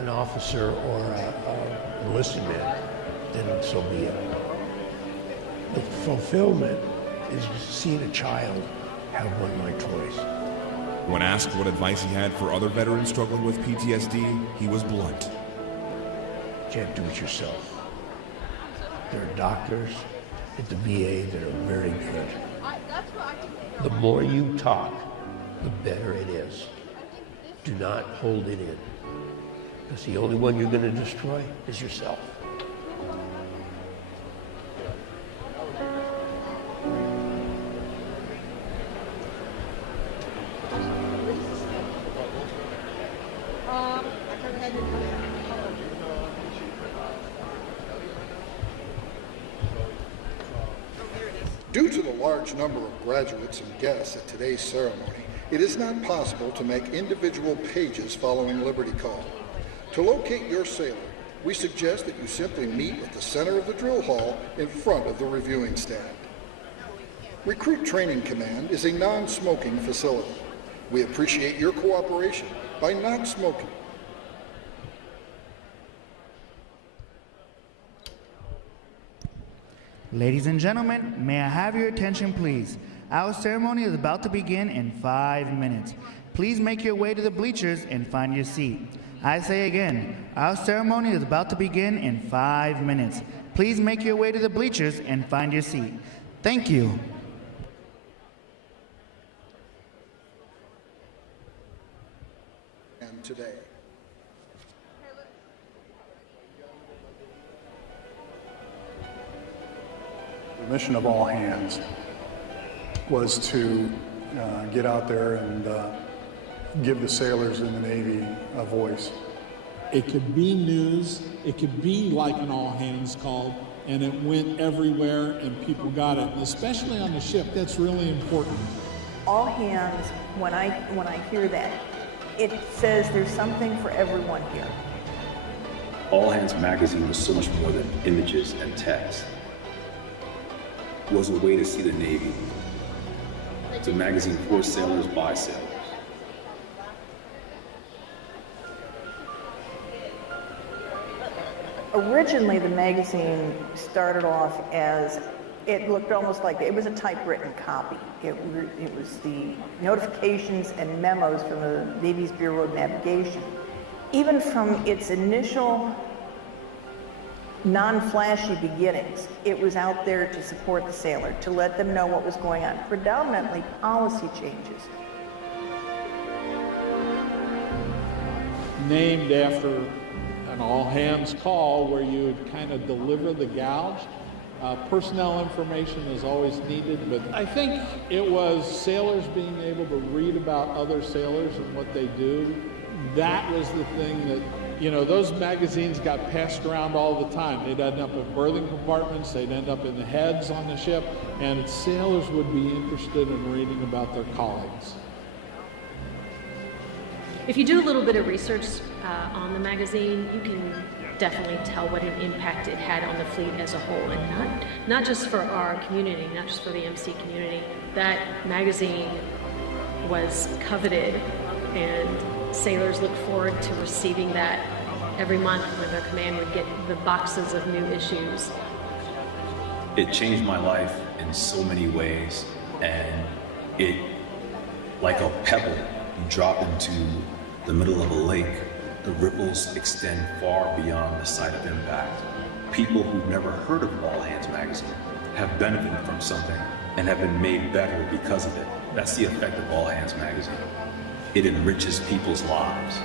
an officer or a enlisted man, then so be it. The fulfillment is seeing a child have one of my toys. When asked what advice he had for other veterans struggling with PTSD, he was blunt. You can't do it yourself. There are doctors at the VA that are very good. The more you talk, the better it is. Do not hold it in. Because the only one you're going to destroy is yourself. Due to the large number of graduates and guests at today's ceremony, it is not possible to make individual pages following Liberty Call. To locate your sailor, we suggest that you simply meet at the center of the drill hall in front of the reviewing stand. Recruit Training Command is a non-smoking facility. We appreciate your cooperation by not smoking. Ladies and gentlemen, may I have your attention, please? Our ceremony is about to begin in 5 minutes. Please make your way to the bleachers and find your seat. I say again, our ceremony is about to begin in 5 minutes. Please make your way to the bleachers and find your seat. Thank you. And today. The mission of all hands was to get out there and give the sailors in the Navy a voice. It could be news, it could be like an all-hands call, and it went everywhere and people got it. And especially on the ship, that's really important. All hands, when I hear that, it says there's something for everyone here. All Hands magazine was so much more than images and text. It was a way to see the Navy. It's a magazine for sailors by sailors. Originally, the magazine started off as, it looked almost like, it was a typewritten copy. It was the notifications and memos from the Navy's Bureau of Navigation. Even from its initial non-flashy beginnings, it was out there to support the sailor, to let them know what was going on, predominantly policy changes. Named after an all-hands call where you would kind of deliver the gouge. Personnel information is always needed, but I think it was sailors being able to read about other sailors and what they do. That was the thing that, you know, those magazines got passed around all the time. They'd end up in berthing compartments, they'd end up in the heads on the ship, and sailors would be interested in reading about their colleagues. If you do a little bit of research on the magazine, you can definitely tell what an impact it had on the fleet as a whole, and not just for our community, not just for the MC community. That magazine was coveted, and sailors look forward to receiving that every month when their command would get the boxes of new issues. It changed my life in so many ways, and it, like a pebble, you drop into the middle of a lake, the ripples extend far beyond the site of impact. People who've never heard of All Hands magazine have benefited from something and have been made better because of it. That's the effect of All Hands magazine. It enriches people's lives.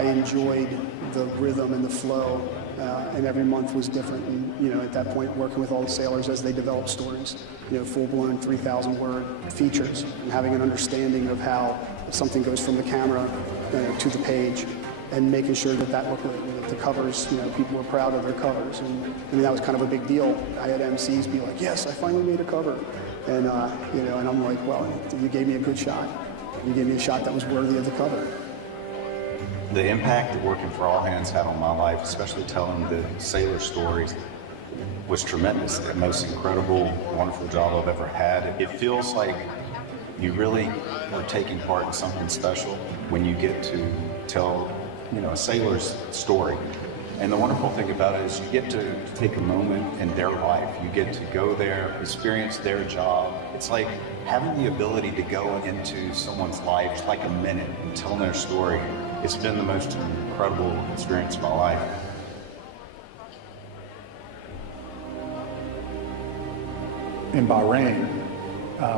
I enjoyed the rhythm and the flow, and every month was different. And at that point, working with all the sailors as they developed stories, full-blown 3,000-word features, and having an understanding of how something goes from the camera to the page, and making sure that looked good, that the covers, people were proud of their covers, and that was kind of a big deal. I had MCs be like, "Yes, I finally made a cover," and and I'm like, "Well, you gave me a good shot. You gave me a shot that was worthy of the cover." The impact that working for All Hands had on my life, especially telling the sailor stories, was tremendous. The most incredible, wonderful job I've ever had. It feels like you really are taking part in something special when you get to tell, a sailor's story. And the wonderful thing about it is you get to take a moment in their life. You get to go there, experience their job. It's like having the ability to go into someone's life, like a minute, and tell their story. It's been the most incredible experience of my life. In Bahrain,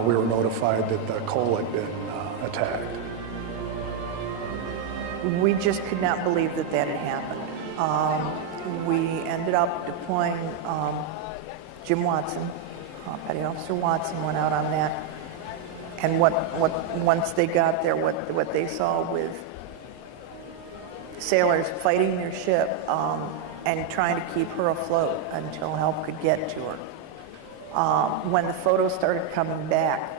we were notified that the coal had been attacked. We just could not believe that had happened. We ended up deploying Jim Watson, Petty Officer Watson went out on that. And once they got there, what they saw with sailors fighting their ship and trying to keep her afloat until help could get to her. When the photos started coming back,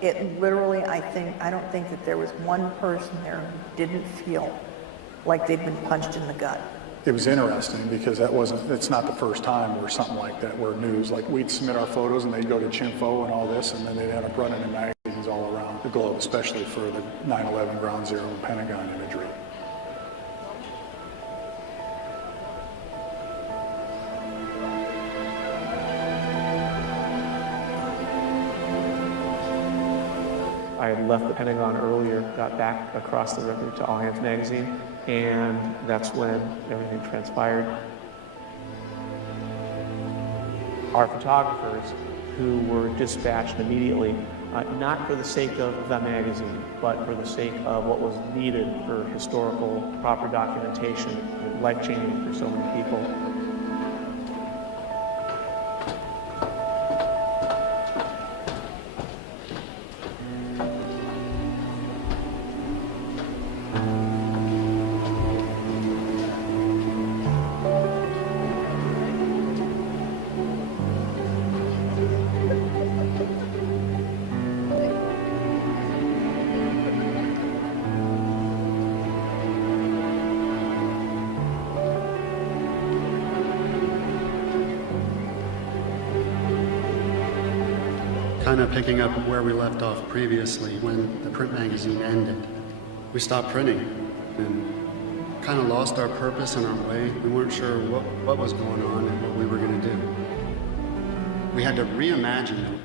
it literally, I don't think that there was one person there who didn't feel like they'd been punched in the gut. It was interesting because it's not the first time where something like that, where news, like we'd submit our photos and they'd go to Chinfo and all this, and then they'd end up running in magazines all around the globe, especially for the 9/11 Ground Zero and Pentagon imagery. I had left the Pentagon earlier, got back across the river to All Hands Magazine, and that's when everything transpired. Our photographers, who were dispatched immediately, not for the sake of the magazine, but for the sake of what was needed for historical, proper documentation, life-changing for so many people. Kind of picking up where we left off previously when the print magazine ended. We stopped printing and kind of lost our purpose and our way. We weren't sure what was going on and what we were going to do. We had to reimagine it.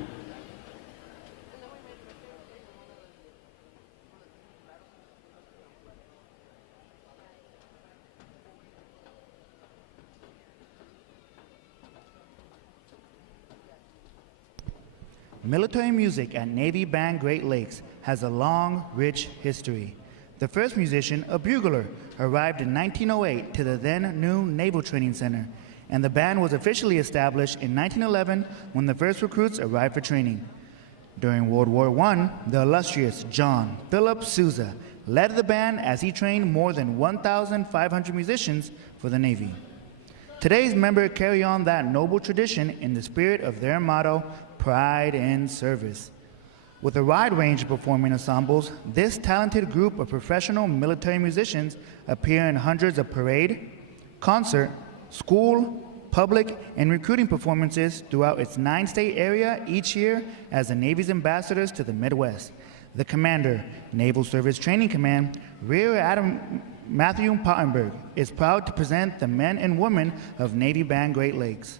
Military music at Navy Band Great Lakes has a long, rich history. The first musician, a bugler, arrived in 1908 to the then new Naval Training Center, and the band was officially established in 1911 when the first recruits arrived for training. During World War I, the illustrious John Philip Sousa led the band as he trained more than 1,500 musicians for the Navy. Today's members carry on that noble tradition in the spirit of their motto, pride in service. With a wide range of performing ensembles, this talented group of professional military musicians appear in hundreds of parade, concert, school, public, and recruiting performances throughout its 9-state area each year as the Navy's ambassadors to the Midwest. The commander, Naval Service Training Command, Rear Admiral Matthew Pottenberg, is proud to present the men and women of Navy Band Great Lakes.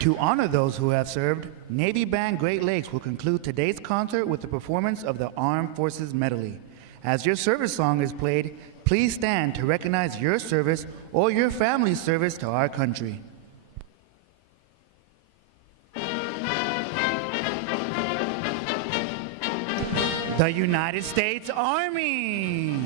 To honor those who have served, Navy Band Great Lakes will conclude today's concert with the performance of the Armed Forces Medley. As your service song is played, please stand to recognize your service or your family's service to our country. The United States Army.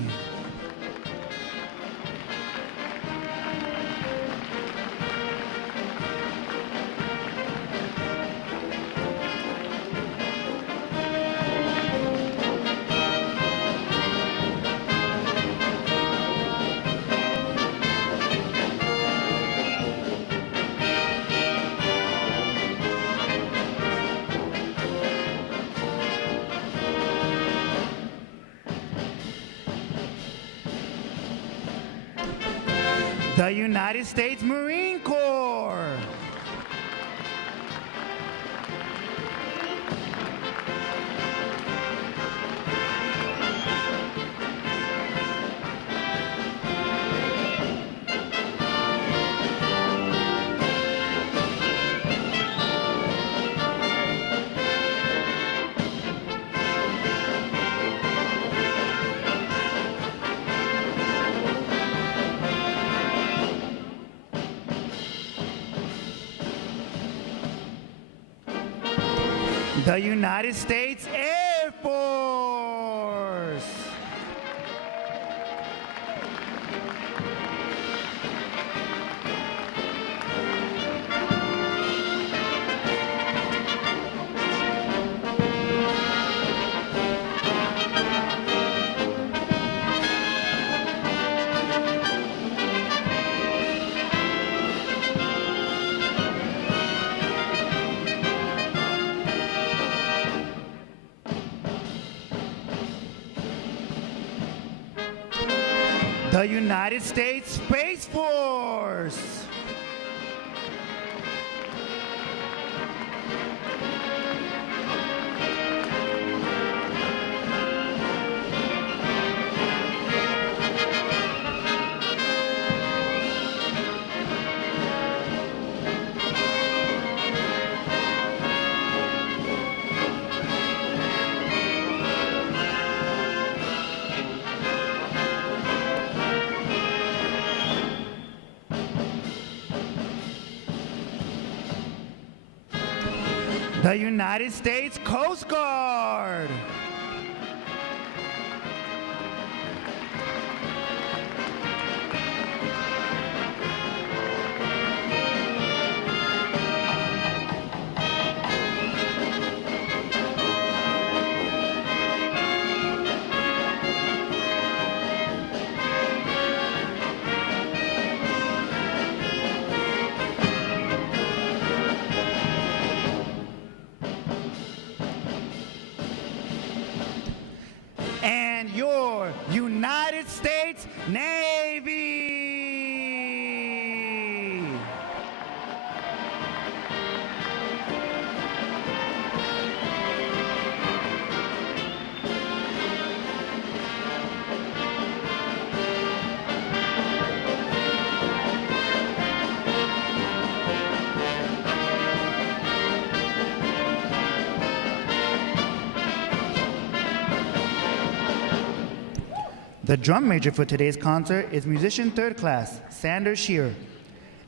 The United States Marine Corps. The United States Air Force. The United States Space Force. The United States Coast Guard. And your United States Navy. The drum major for today's concert is musician third class, Sander Shearer.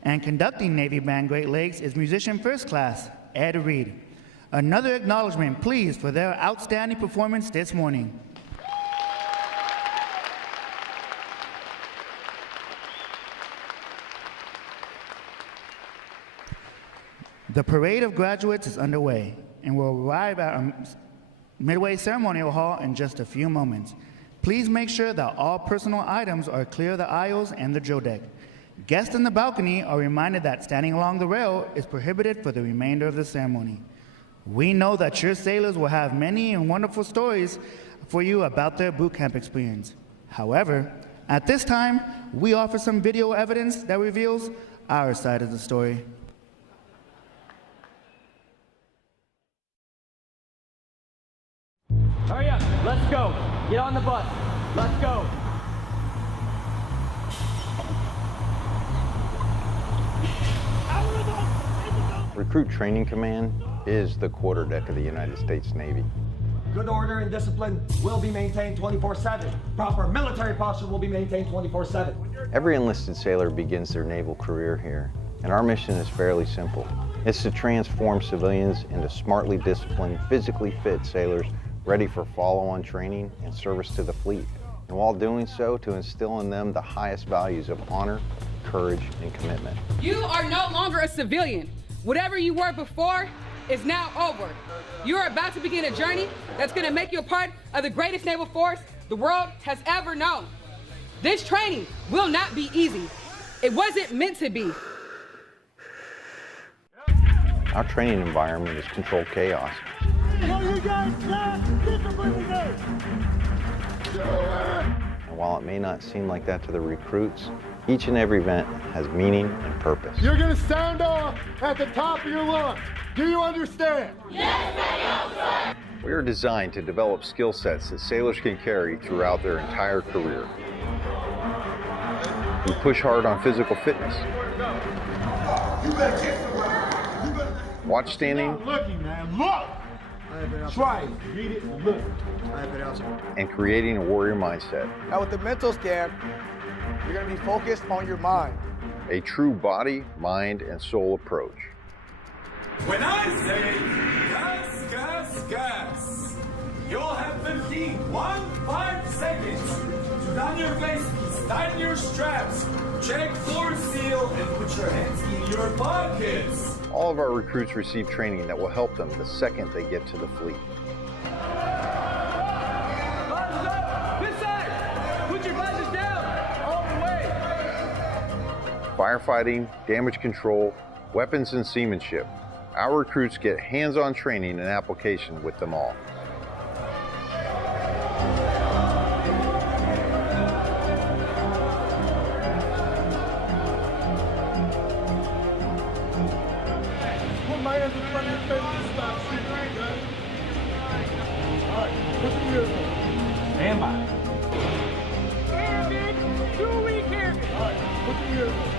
And conducting Navy Band Great Lakes is musician first class, Ed Reed. Another acknowledgement, please, for their outstanding performance this morning. The parade of graduates is underway and will arrive at our Midway Ceremonial Hall in just a few moments. Please make sure that all personal items are clear of the aisles and the drill deck. Guests in the balcony are reminded that standing along the rail is prohibited for the remainder of the ceremony. We know that your sailors will have many and wonderful stories for you about their boot camp experience. However, at this time, we offer some video evidence that reveals our side of the story. Hurry up, let's go. Get on the bus, let's go. We're Recruit Training Command is the quarterdeck of the United States Navy. Good order and discipline will be maintained 24/7. Proper military posture will be maintained 24/7. Every enlisted sailor begins their naval career here, and our mission is fairly simple. It's to transform civilians into smartly disciplined, physically fit sailors ready for follow-on training and service to the fleet. And while doing so, to instill in them the highest values of honor, courage, and commitment. You are no longer a civilian. Whatever you were before is now over. You are about to begin a journey that's going to make you a part of the greatest naval force the world has ever known. This training will not be easy. It wasn't meant to be. Our training environment is controlled chaos. And while it may not seem like that to the recruits, each and every event has meaning and purpose. You're going to sound off at the top of your lungs. Do you understand? Yes, we are designed to develop skill sets that sailors can carry throughout their entire career. We push hard on physical fitness. Watch standing. Stop looking, man. Look! Try it. Read it and look. And creating a warrior mindset. Now with the mental scan, you're going to be focused on your mind. A true body, mind, and soul approach. When I say gas, gas, gas, you'll have 5 seconds to down your faces, tighten your straps, check floor seal, and put your hands in your pockets. All of our recruits receive training that will help them the second they get to the fleet. This side! Put your visors down! All the way! Firefighting, damage control, weapons and seamanship. Our recruits get hands-on training and application with them all. Put my hands in front of your face and stop shooting. All right, put your uniform. Stand by. Here, bitch. 2 week here. All right, put your uniform.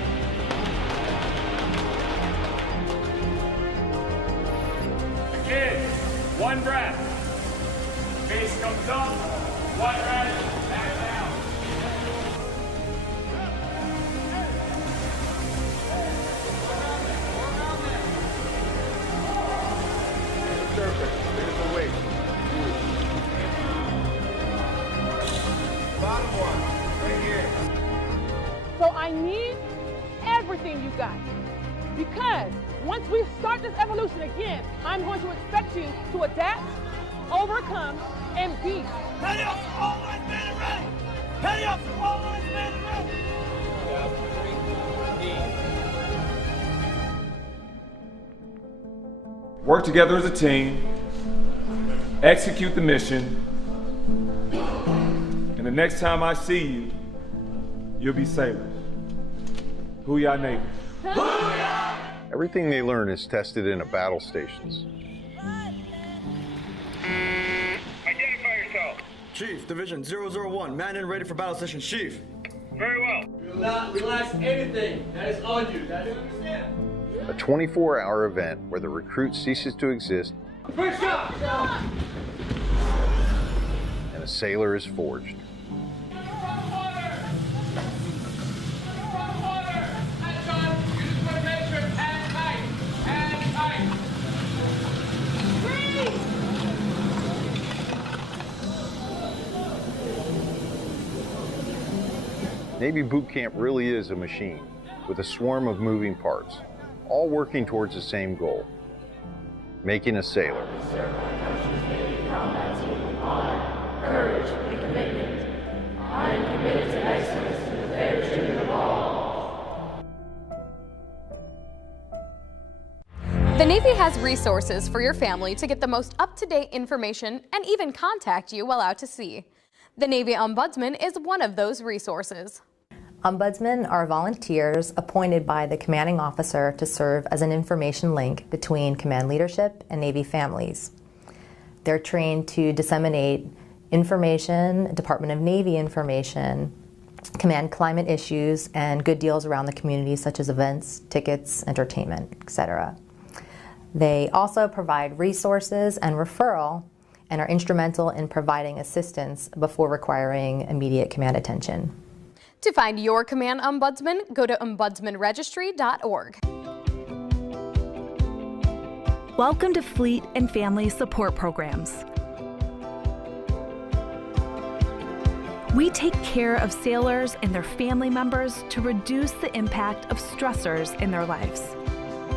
Kids, 1 breath. Face comes up, 1 breath, back down. Perfect. There's the weight. Bottom one, right here. So I need everything you got. Because once we start this evolution again, I'm going to expect you to adapt, overcome, and be. Ready up, all lines man and ready! Ready up, all lines man and ready! Work together as a team, execute the mission, and the next time I see you, you'll be sailors. Hoo-yah Navy. Everything they learn is tested in battle stations. Identify yourself. Chief, Division 001, man and ready for battle session, Chief. Very well. Do not relax anything that is on you. That is understand. A 24-hour event where the recruit ceases to exist First shot! and a sailor is forged. Navy boot camp really is a machine with a swarm of moving parts, all working towards the same goal, making a sailor. Courage and commitment. I am committed to excellence to the fair treatment of all. The Navy has resources for your family to get the most up-to-date information and even contact you while out to sea. The Navy Ombudsman is one of those resources. Ombudsmen are volunteers appointed by the commanding officer to serve as an information link between command leadership and Navy families. They're trained to disseminate information, Department of Navy information, command climate issues, and good deals around the community such as events, tickets, entertainment, etc. They also provide resources and referral and are instrumental in providing assistance before requiring immediate command attention. To find your command ombudsman, go to ombudsmanregistry.org. Welcome to Fleet and Family Support Programs. We take care of sailors and their family members to reduce the impact of stressors in their lives.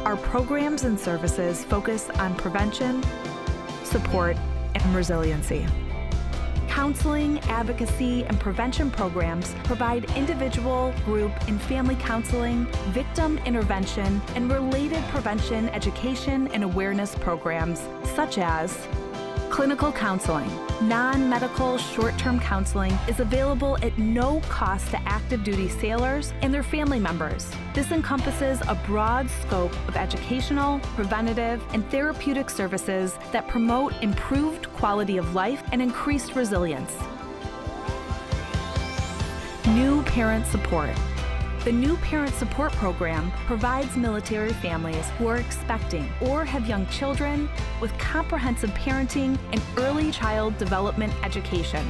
Our programs and services focus on prevention, support, and resiliency. Counseling, advocacy, and prevention programs provide individual, group, and family counseling, victim intervention, and related prevention, education, and awareness programs such as clinical counseling. Non-medical short-term counseling is available at no cost to active duty sailors and their family members. This encompasses a broad scope of educational, preventative, and therapeutic services that promote improved quality of life and increased resilience. New parent support. The New Parent Support Program provides military families who are expecting or have young children with comprehensive parenting and early child development education.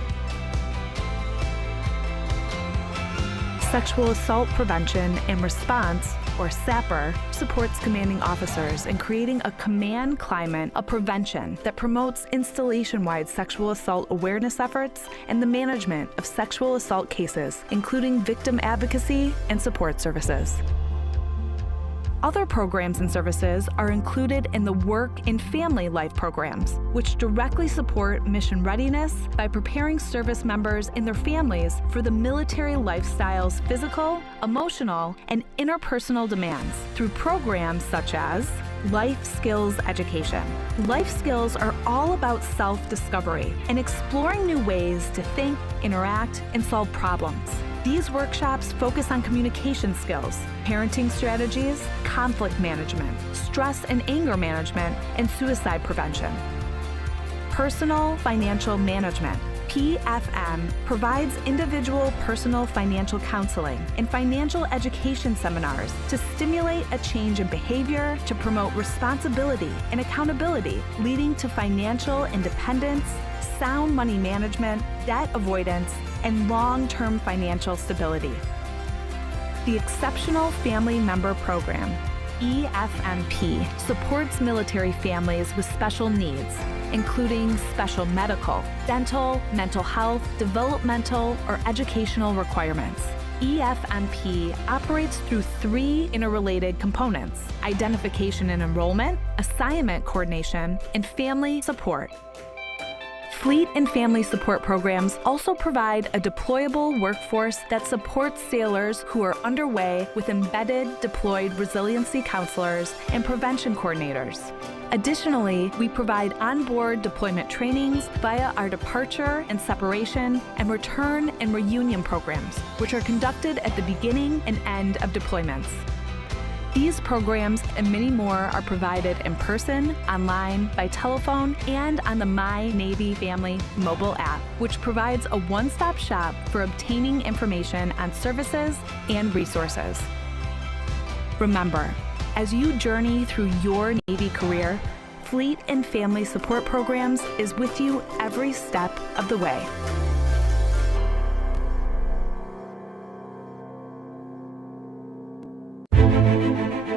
Sexual Assault Prevention and Response, or SAPR, supports commanding officers in creating a command climate of prevention that promotes installation-wide sexual assault awareness efforts and the management of sexual assault cases, including victim advocacy and support services. Other programs and services are included in the Work and Family Life programs, which directly support mission readiness by preparing service members and their families for the military lifestyle's physical, emotional, and interpersonal demands through programs such as Life Skills Education. Life skills are all about self-discovery and exploring new ways to think, interact, and solve problems. These workshops focus on communication skills, parenting strategies, conflict management, stress and anger management, and suicide prevention. Personal Financial Management, PFM, provides individual personal financial counseling and financial education seminars to stimulate a change in behavior to promote responsibility and accountability, leading to financial independence, sound money management, debt avoidance, and long-term financial stability. The Exceptional Family Member Program, EFMP, supports military families with special needs, including special medical, dental, mental health, developmental, or educational requirements. EFMP operates through 3 interrelated components: identification and enrollment, assignment coordination, and family support. Fleet and family support programs also provide a deployable workforce that supports sailors who are underway with embedded deployed resiliency counselors and prevention coordinators. Additionally, we provide onboard deployment trainings via our departure and separation and return and reunion programs, which are conducted at the beginning and end of deployments. These programs and many more are provided in person, online, by telephone, and on the My Navy Family mobile app, which provides a one-stop shop for obtaining information on services and resources. Remember, as you journey through your Navy career, Fleet and Family Support Programs is with you every step of the way.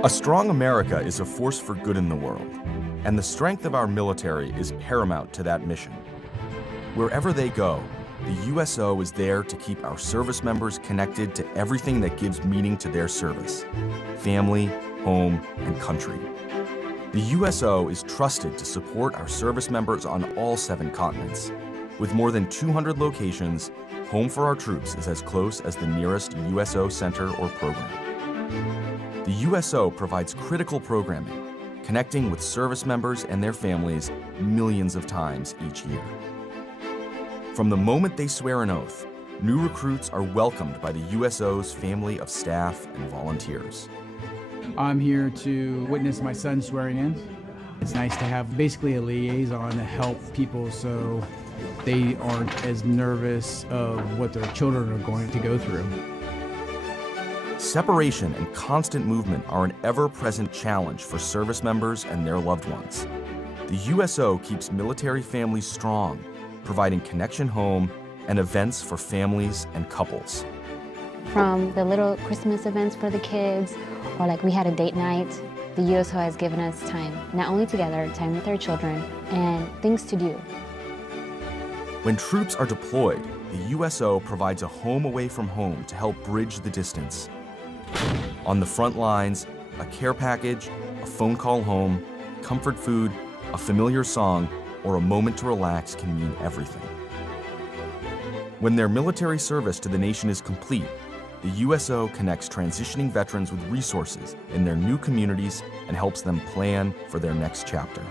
A strong America is a force for good in the world, and the strength of our military is paramount to that mission. Wherever they go, the USO is there to keep our service members connected to everything that gives meaning to their service: family, home, and country. The USO is trusted to support our service members on all 7 continents. With more than 200 locations, Home for our troops is as close as the nearest USO center or program. The USO provides critical programming, connecting with service members and their families millions of times each year. From the moment they swear an oath, new recruits are welcomed by the USO's family of staff and volunteers. I'm here to witness my son swearing in. It's nice to have basically a liaison to help people so they aren't as nervous of what their children are going to go through. Separation and constant movement are an ever-present challenge for service members and their loved ones. The USO keeps military families strong, providing connection home and events for families and couples. From the little Christmas events for the kids, or like we had a date night, the USO has given us time, not only together, time with our children, and things to do. When troops are deployed, the USO provides a home away from home to help bridge the distance. On the front lines, a care package, a phone call home, comfort food, a familiar song, or a moment to relax can mean everything. When their military service to the nation is complete, the USO connects transitioning veterans with resources in their new communities and helps them plan for their next chapter.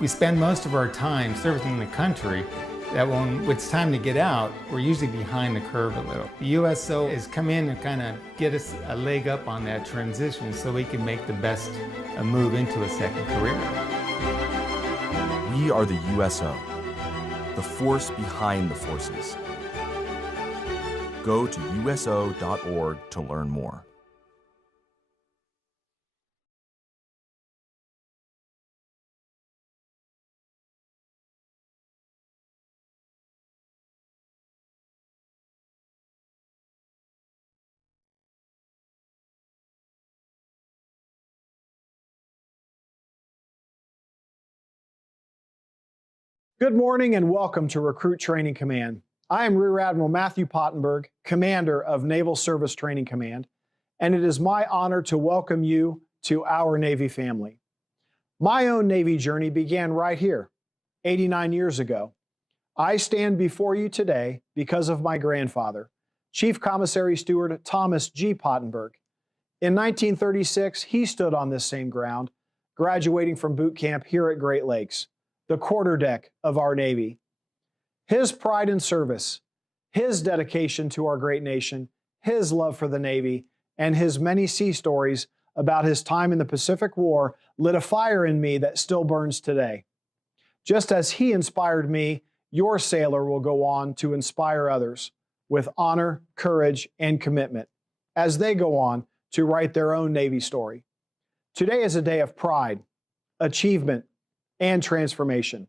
We spend most of our time servicing the country, that when it's time to get out, we're usually behind the curve a little. The USO has come in and kind of get us a leg up on that transition so we can make the best move into a second career. We are the USO, the force behind the forces. Go to uso.org to learn more. Good morning and welcome to Recruit Training Command. I am Rear Admiral Matthew Pottenberg, Commander of Naval Service Training Command, and it is my honor to welcome you to our Navy family. My own Navy journey began right here, 89 years ago. I stand before you today because of my grandfather, Chief Commissary Steward Thomas G. Pottenberg. In 1936, he stood on this same ground, graduating from boot camp here at Great Lakes, the quarterdeck of our Navy. His pride in service, his dedication to our great nation, his love for the Navy, and his many sea stories about his time in the Pacific War lit a fire in me that still burns today. Just as he inspired me, your sailor will go on to inspire others with honor, courage, and commitment as they go on to write their own Navy story. Today is a day of pride, achievement, and transformation.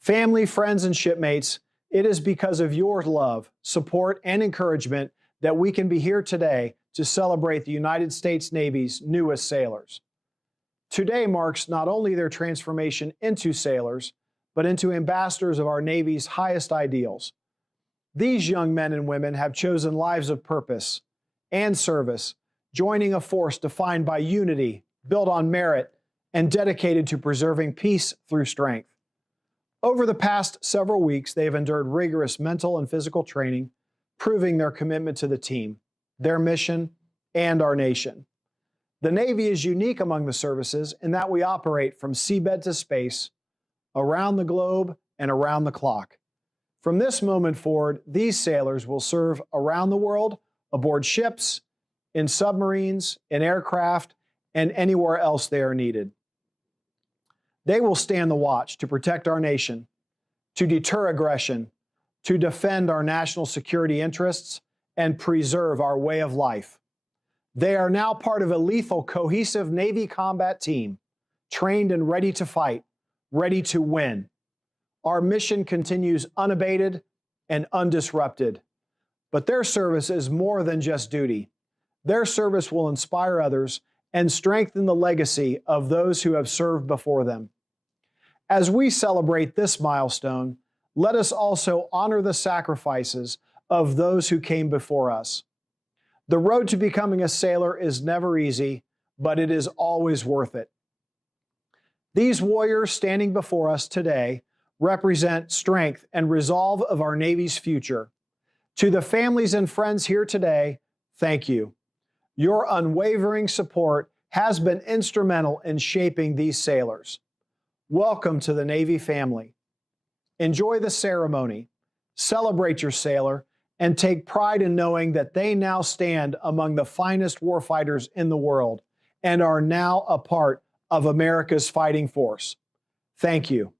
Family, friends, and shipmates, it is because of your love, support, and encouragement that we can be here today to celebrate the United States Navy's newest sailors. Today marks not only their transformation into sailors, but into ambassadors of our Navy's highest ideals. These young men and women have chosen lives of purpose and service, joining a force defined by unity, built on merit, and dedicated to preserving peace through strength. Over the past several weeks, they have endured rigorous mental and physical training, proving their commitment to the team, their mission, and our nation. The Navy is unique among the services in that we operate from seabed to space, around the globe, and around the clock. From this moment forward, these sailors will serve around the world, aboard ships, in submarines, in aircraft, and anywhere else they are needed. They will stand the watch to protect our nation, to deter aggression, to defend our national security interests, and preserve our way of life. They are now part of a lethal, cohesive Navy combat team, trained and ready to fight, ready to win. Our mission continues unabated and undisrupted. But their service is more than just duty. Their service will inspire others and strengthen the legacy of those who have served before them. As we celebrate this milestone, let us also honor the sacrifices of those who came before us. The road to becoming a sailor is never easy, but it is always worth it. These warriors standing before us today represent strength and resolve of our Navy's future. To the families and friends here today, thank you. Your unwavering support has been instrumental in shaping these sailors. Welcome to the Navy family. Enjoy the ceremony, celebrate your sailor, and take pride in knowing that they now stand among the finest warfighters in the world and are now a part of America's fighting force. Thank you.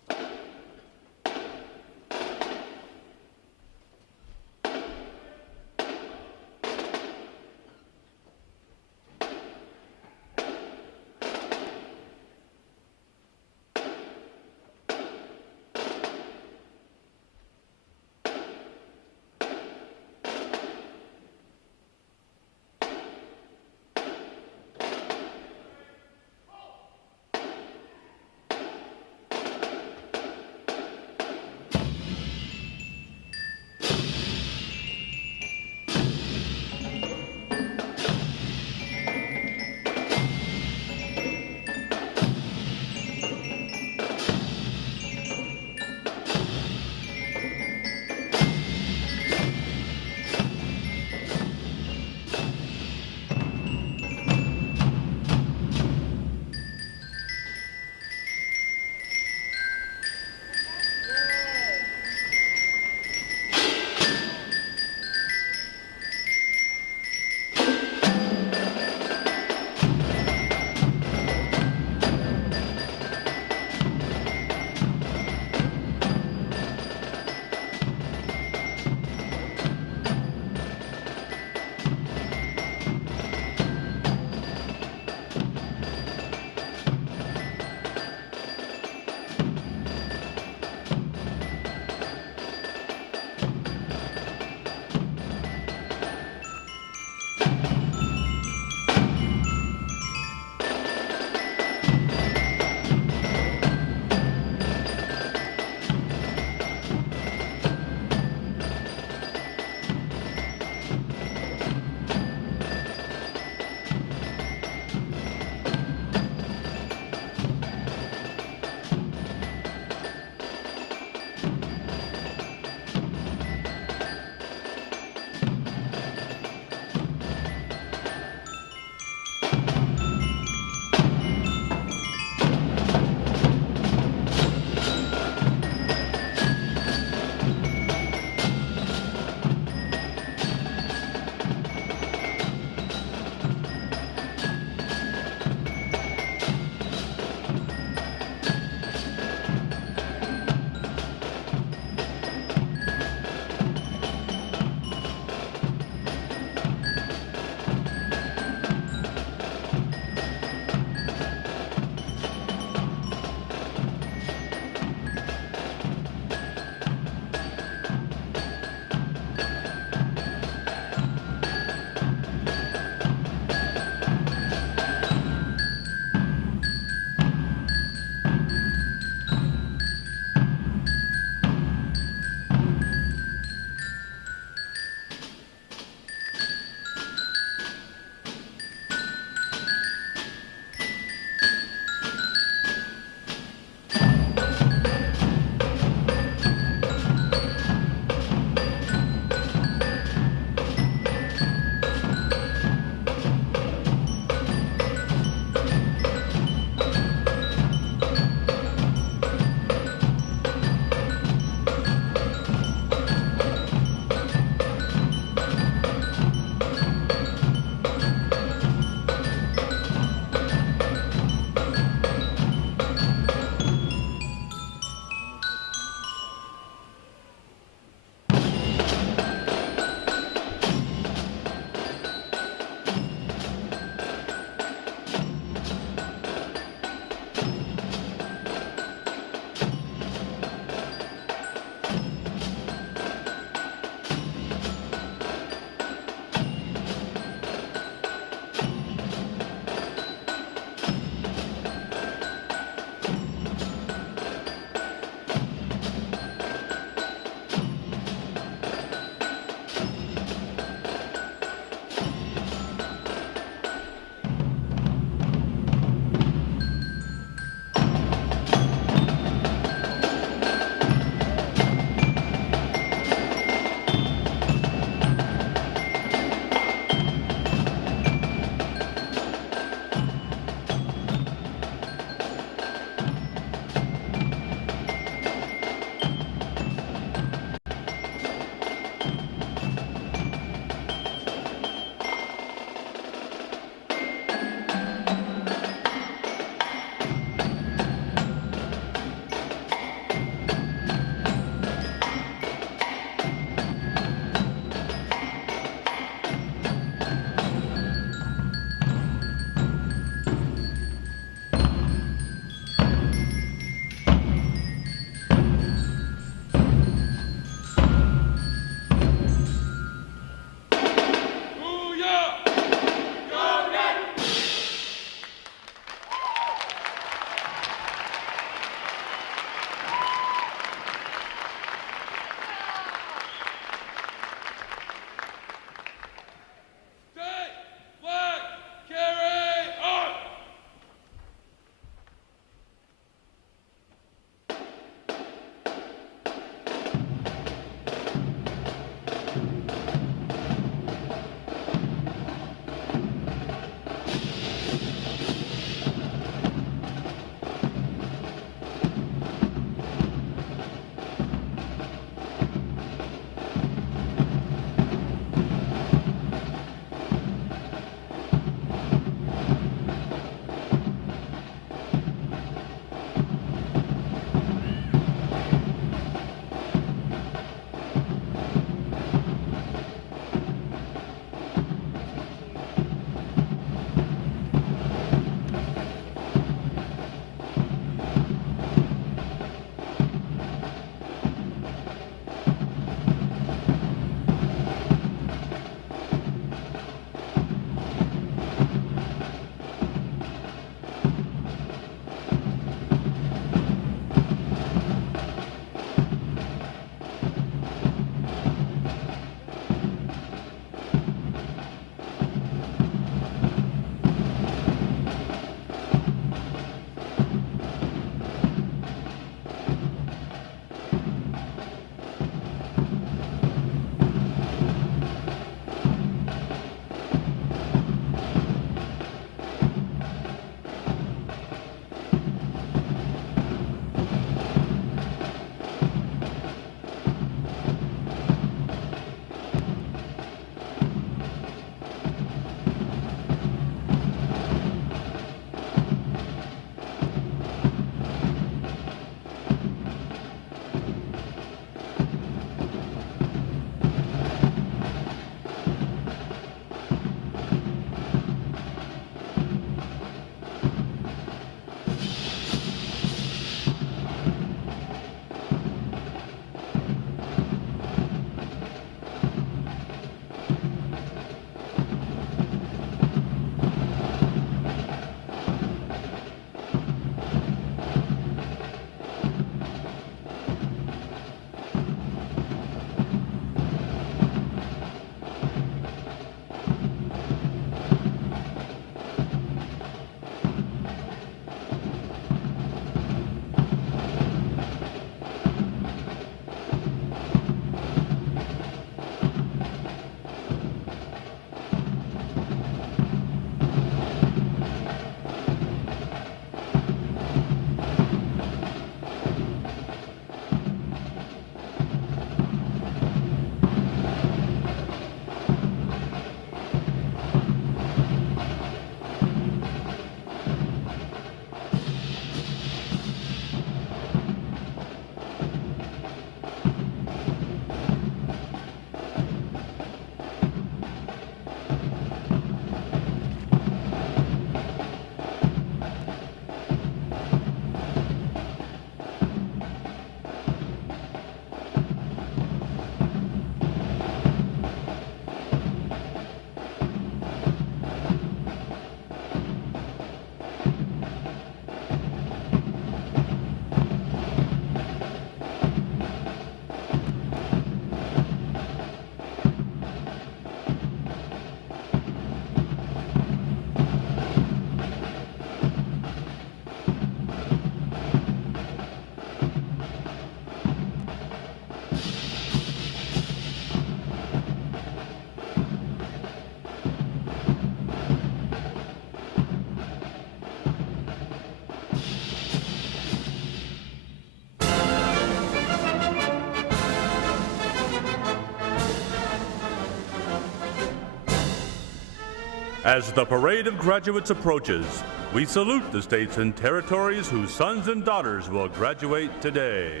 As the parade of graduates approaches, we salute the states and territories whose sons and daughters will graduate today.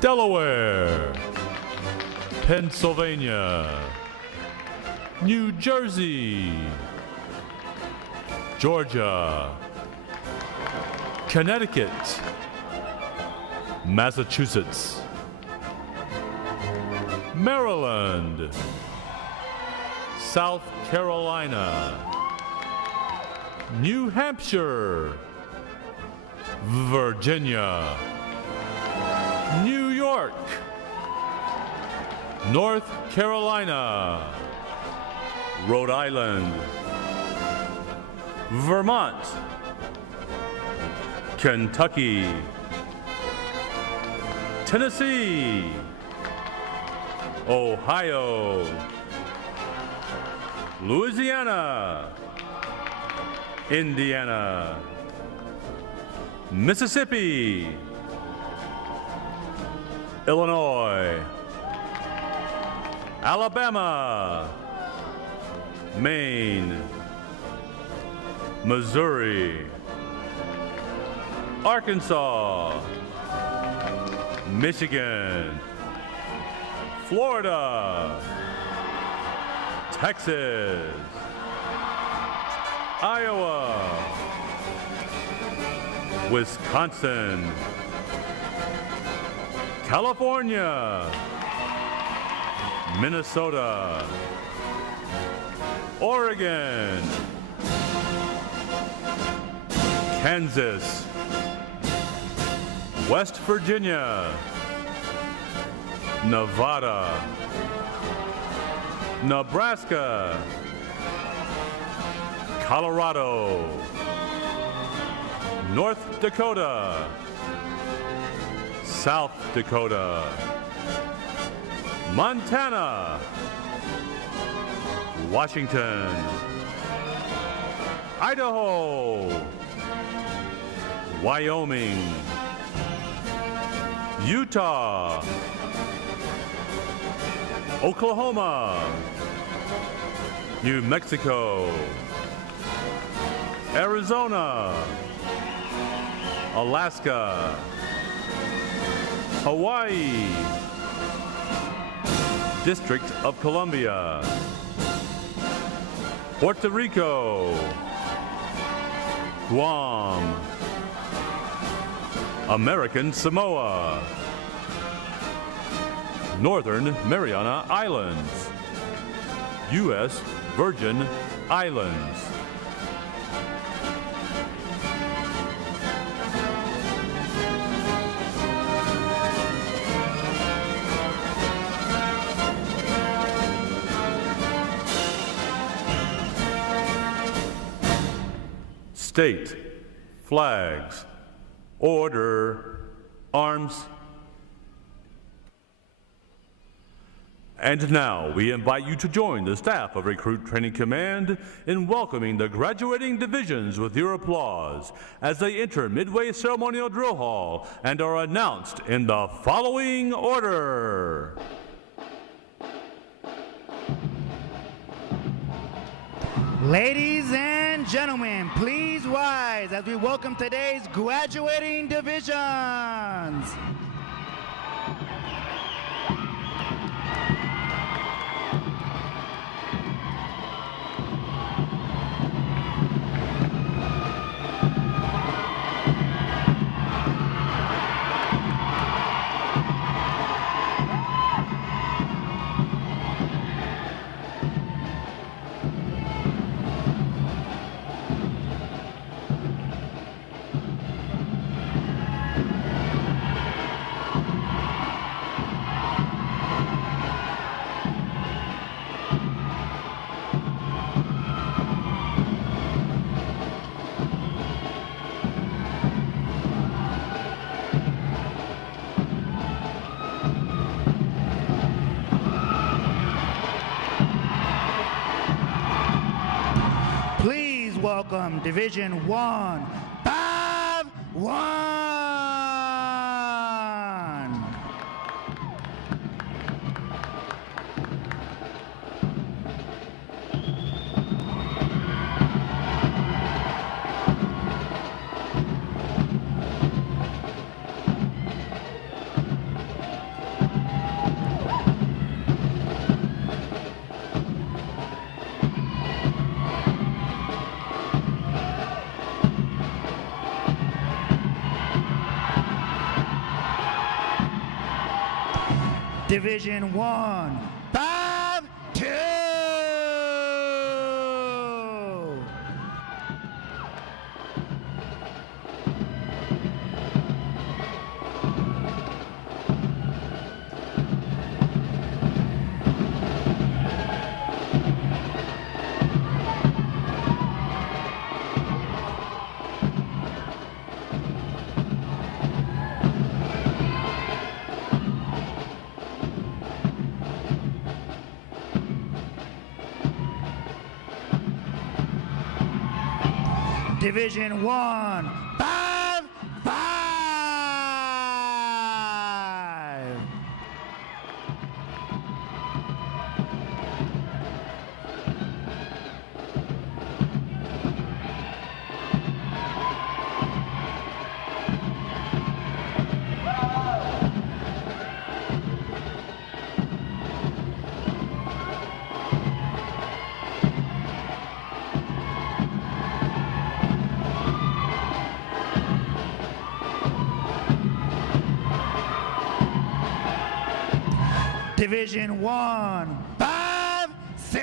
Delaware, Pennsylvania, New Jersey, Georgia, Connecticut, Massachusetts, Maryland, South Carolina, New Hampshire, Virginia, New York, North Carolina, Rhode Island, Vermont, Kentucky, Tennessee, Ohio, Louisiana, Indiana, Mississippi, Illinois, Alabama, Maine, Missouri, Arkansas, Michigan, Florida, Texas, Iowa, Wisconsin, California, Minnesota, Oregon, Kansas, West Virginia, Nevada, Nebraska, Colorado, North Dakota, South Dakota, Montana, Washington, Idaho, Wyoming, Utah, Oklahoma, New Mexico, Arizona, Alaska, Hawaii, District of Columbia, Puerto Rico, Guam, American Samoa, Northern Mariana Islands, U.S. Virgin Islands. State, flags, order, arms. And now we invite you to join the staff of Recruit Training Command in welcoming the graduating divisions with your applause as they enter Midway Ceremonial Drill Hall and are announced in the following order. Ladies and gentlemen, please rise as we welcome today's graduating divisions. Welcome Division 1, 5-1. Division 1, 5, 2. Division 1, 5, 5. Division 1, 5, 6.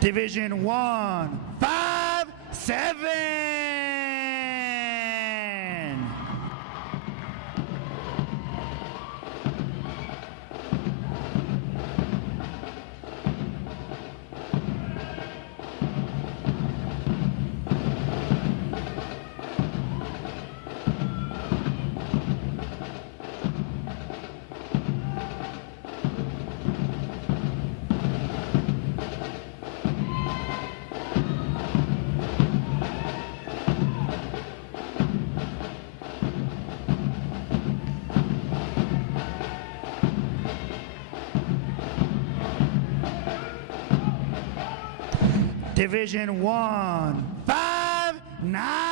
Division 1, 5, 7. Division 1, 5, 9.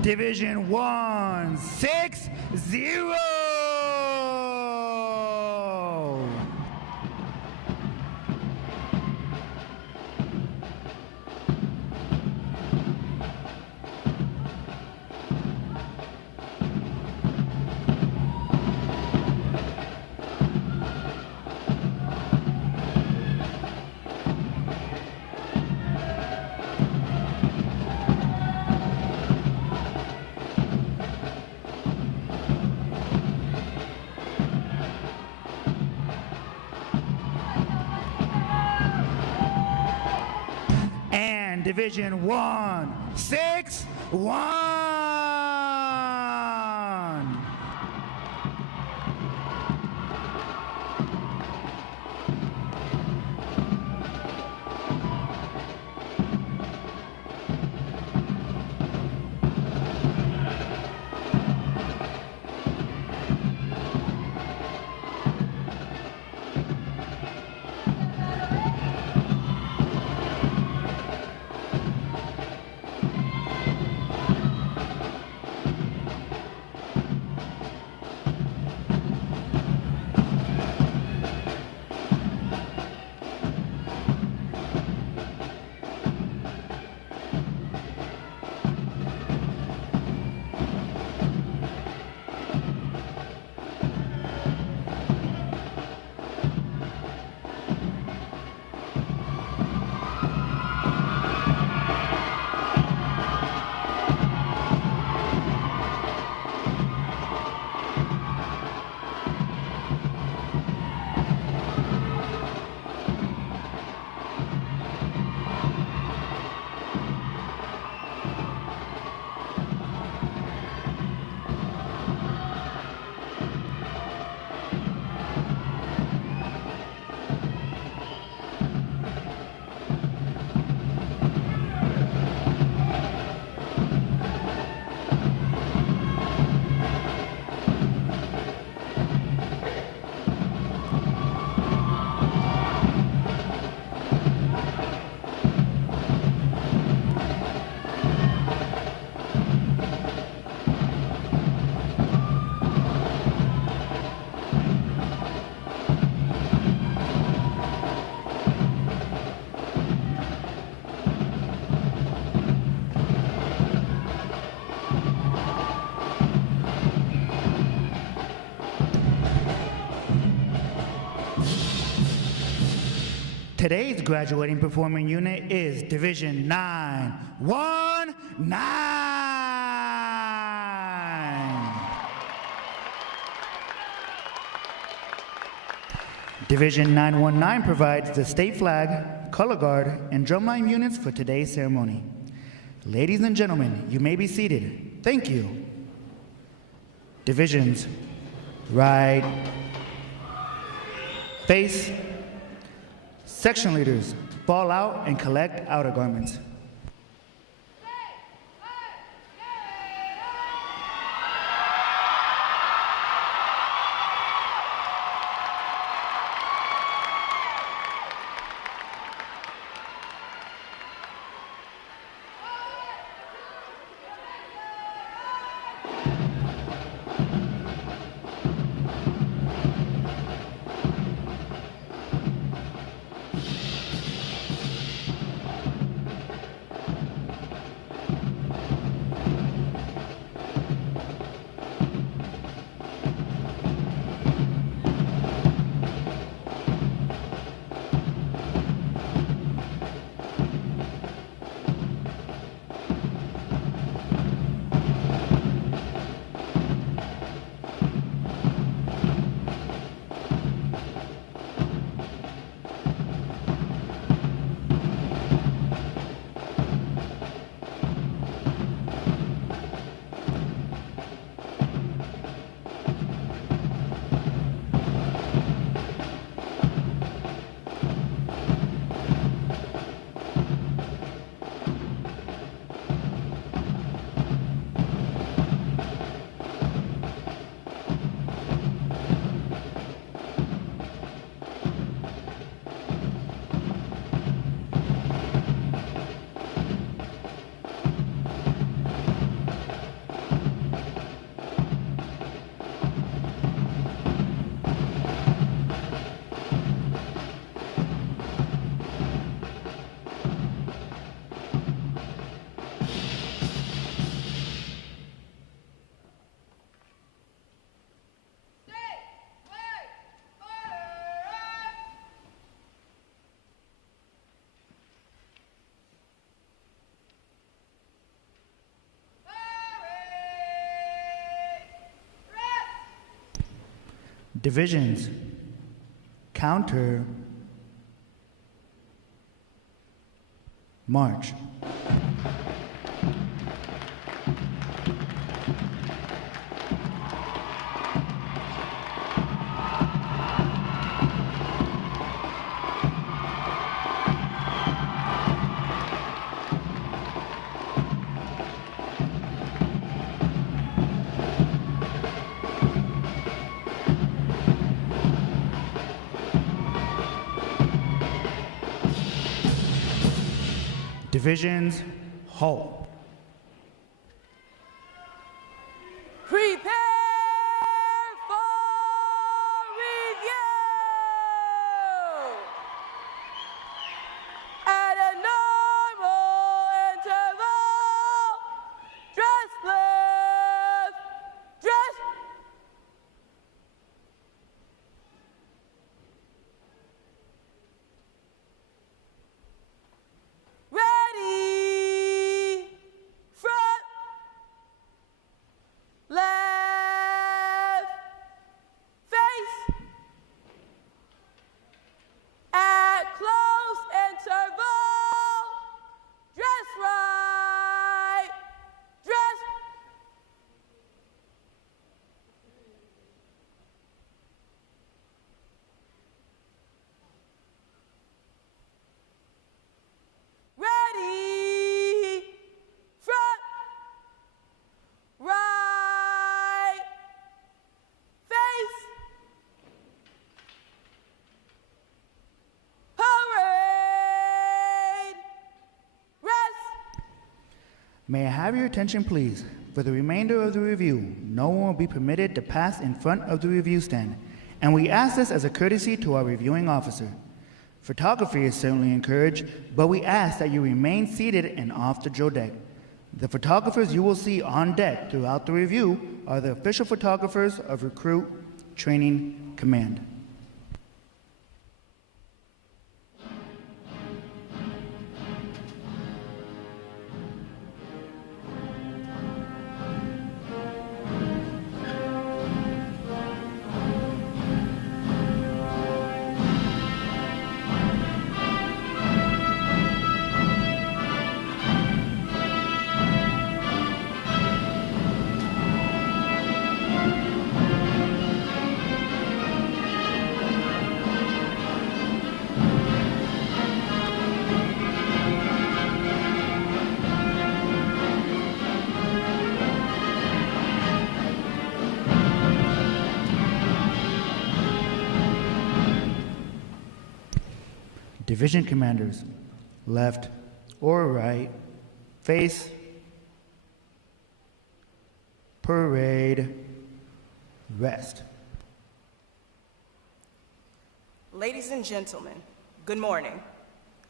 Division 1, 6, 0. And Division 1, 6, 1. Today's graduating performing unit is Division 919. Division 919 provides the state flag, color guard, and drumline units for today's ceremony. Ladies and gentlemen, you may be seated. Thank you. Divisions, right, face. Section leaders, fall out and collect outer garments. Divisions, counter, march. Divisions, halt. Prepare for review. At a normal interval, dress left, dress. Ready, front, left, face. At close interval, dress right, dress. Ready, front, right, face. Parade, rest. May I have your attention, please? For the remainder of the review, no one will be permitted to pass in front of the review stand, and we ask this as a courtesy to our reviewing officer. Photography is certainly encouraged, but we ask that you remain seated and off the drill deck. The photographers you will see on deck throughout the review are the official photographers of Recruit Training Command. Division commanders, left or right, face, parade, rest. Ladies and gentlemen, good morning.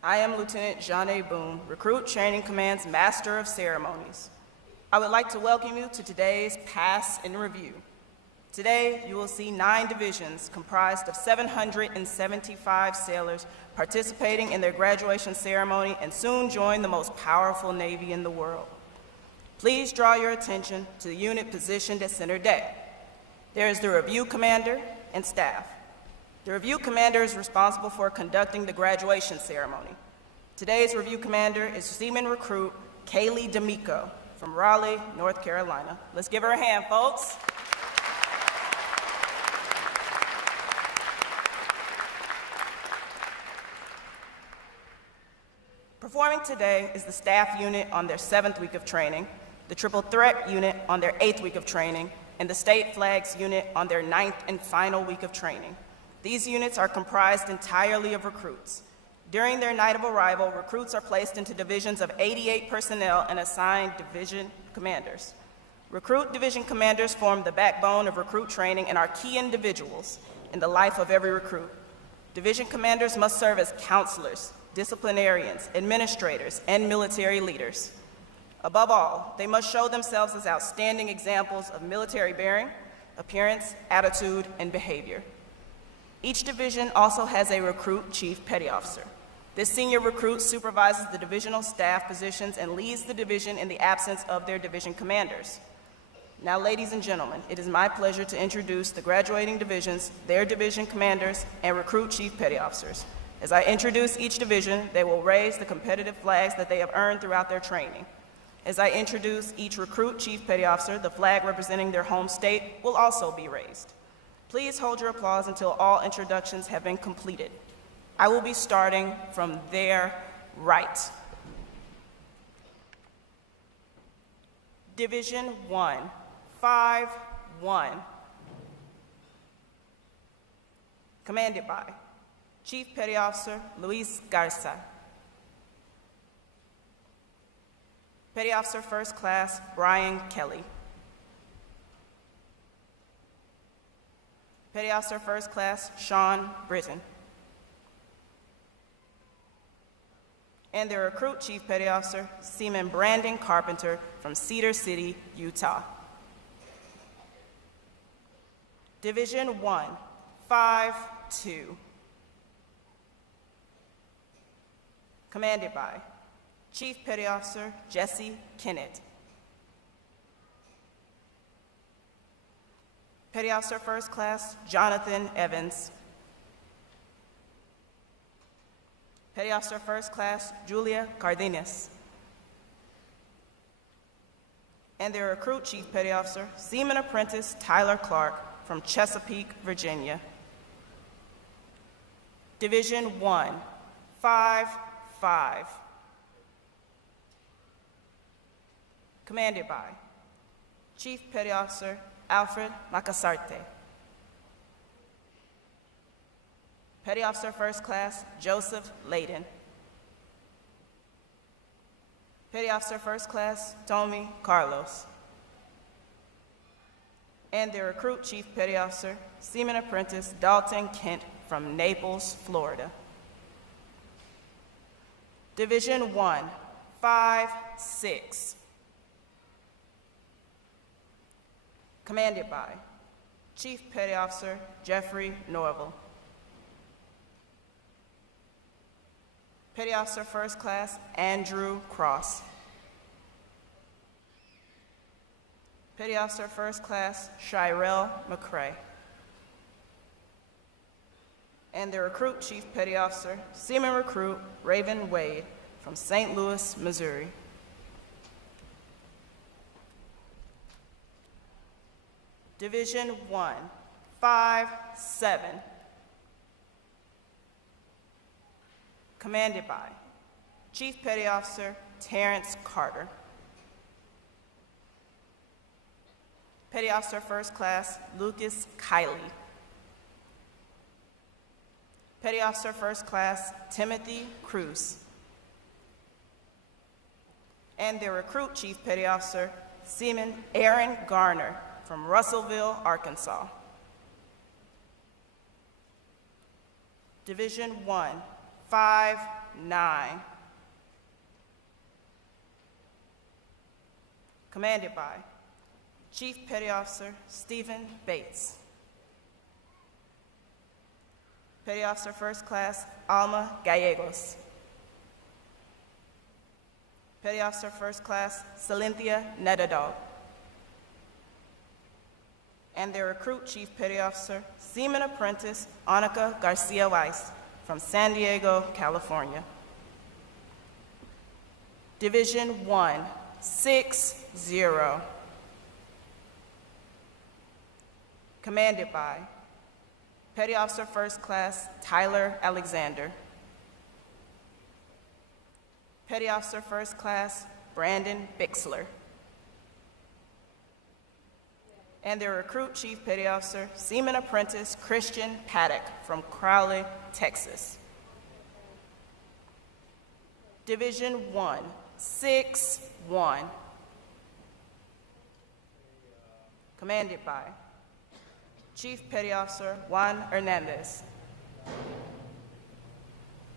I am Lieutenant Jeanne Boone, Recruit Training Command's Master of Ceremonies. I would like to welcome you to today's Pass and Review. Today, you will see 9 divisions comprised of 775 sailors participating in their graduation ceremony and soon join the most powerful Navy in the world. Please draw your attention to the unit positioned at center deck. There is the Review Commander and staff. The Review Commander is responsible for conducting the graduation ceremony. Today's Review Commander is Seaman Recruit Kaylee D'Amico from Raleigh, North Carolina. Let's give her a hand, folks. Performing today is the staff unit on their 7th week of training, the Triple Threat unit on their 8th week of training, and the State Flags unit on their 9th and final week of training. These units are comprised entirely of recruits. During their night of arrival, recruits are placed into divisions of 88 personnel and assigned division commanders. Recruit division commanders form the backbone of recruit training and are key individuals in the life of every recruit. Division commanders must serve as counselors, disciplinarians, administrators, and military leaders. Above all, they must show themselves as outstanding examples of military bearing, appearance, attitude, and behavior. Each division also has a recruit chief petty officer. This senior recruit supervises the divisional staff positions and leads the division in the absence of their division commanders. Now, ladies and gentlemen, it is my pleasure to introduce the graduating divisions, their division commanders, and recruit chief petty officers. As I introduce each division, they will raise the competitive flags that they have earned throughout their training. As I introduce each recruit chief petty officer, the flag representing their home state will also be raised. Please hold your applause until all introductions have been completed. I will be starting from their right. Division 1, 5-1. Commanded by Chief Petty Officer Luis Garza. Petty Officer First Class Brian Kelly. Petty Officer First Class Sean Britton. And their recruit Chief Petty Officer, Seaman Brandon Carpenter from Cedar City, Utah. Division 1, 5-2. Commanded by Chief Petty Officer Jesse Kennett. Petty Officer First Class Jonathan Evans. Petty Officer First Class Julia Cardenas. And their recruit Chief Petty Officer, Seaman Apprentice Tyler Clark from Chesapeake, Virginia. Division 1, 5-5. Commanded by Chief Petty Officer Alfred Macasarte. Petty Officer First Class Joseph Layden. Petty Officer First Class Tommy Carlos. And their recruit Chief Petty Officer, Seaman Apprentice Dalton Kent from Naples, Florida. Division 1, 5-6. Commanded by Chief Petty Officer Jeffrey Norville. Petty Officer First Class Andrew Cross. Petty Officer First Class Shirel McCrae. And the recruit Chief Petty Officer, Seaman Recruit Raven Wade from St. Louis, Missouri. Division 1, 5-7. Commanded by Chief Petty Officer Terrence Carter. Petty Officer First Class Lucas Kiley. Petty Officer First Class Timothy Cruz. And their recruit Chief Petty Officer Seaman Aaron Garner from Russellville, Arkansas. Division 1, 5-9. Commanded by Chief Petty Officer Stephen Bates. Petty Officer First Class Alma Gallegos. Petty Officer First Class Cynthia Nedadog. And their recruit Chief Petty Officer Seaman Apprentice Annika Garcia Weiss from San Diego, California. Division 1, 6-0. Commanded by Petty Officer First Class Tyler Alexander. Petty Officer First Class Brandon Bixler. And their recruit Chief Petty Officer Seaman Apprentice Christian Paddock from Crowley, Texas. Division 1, 6-1. Commanded by Chief Petty Officer Juan Hernandez.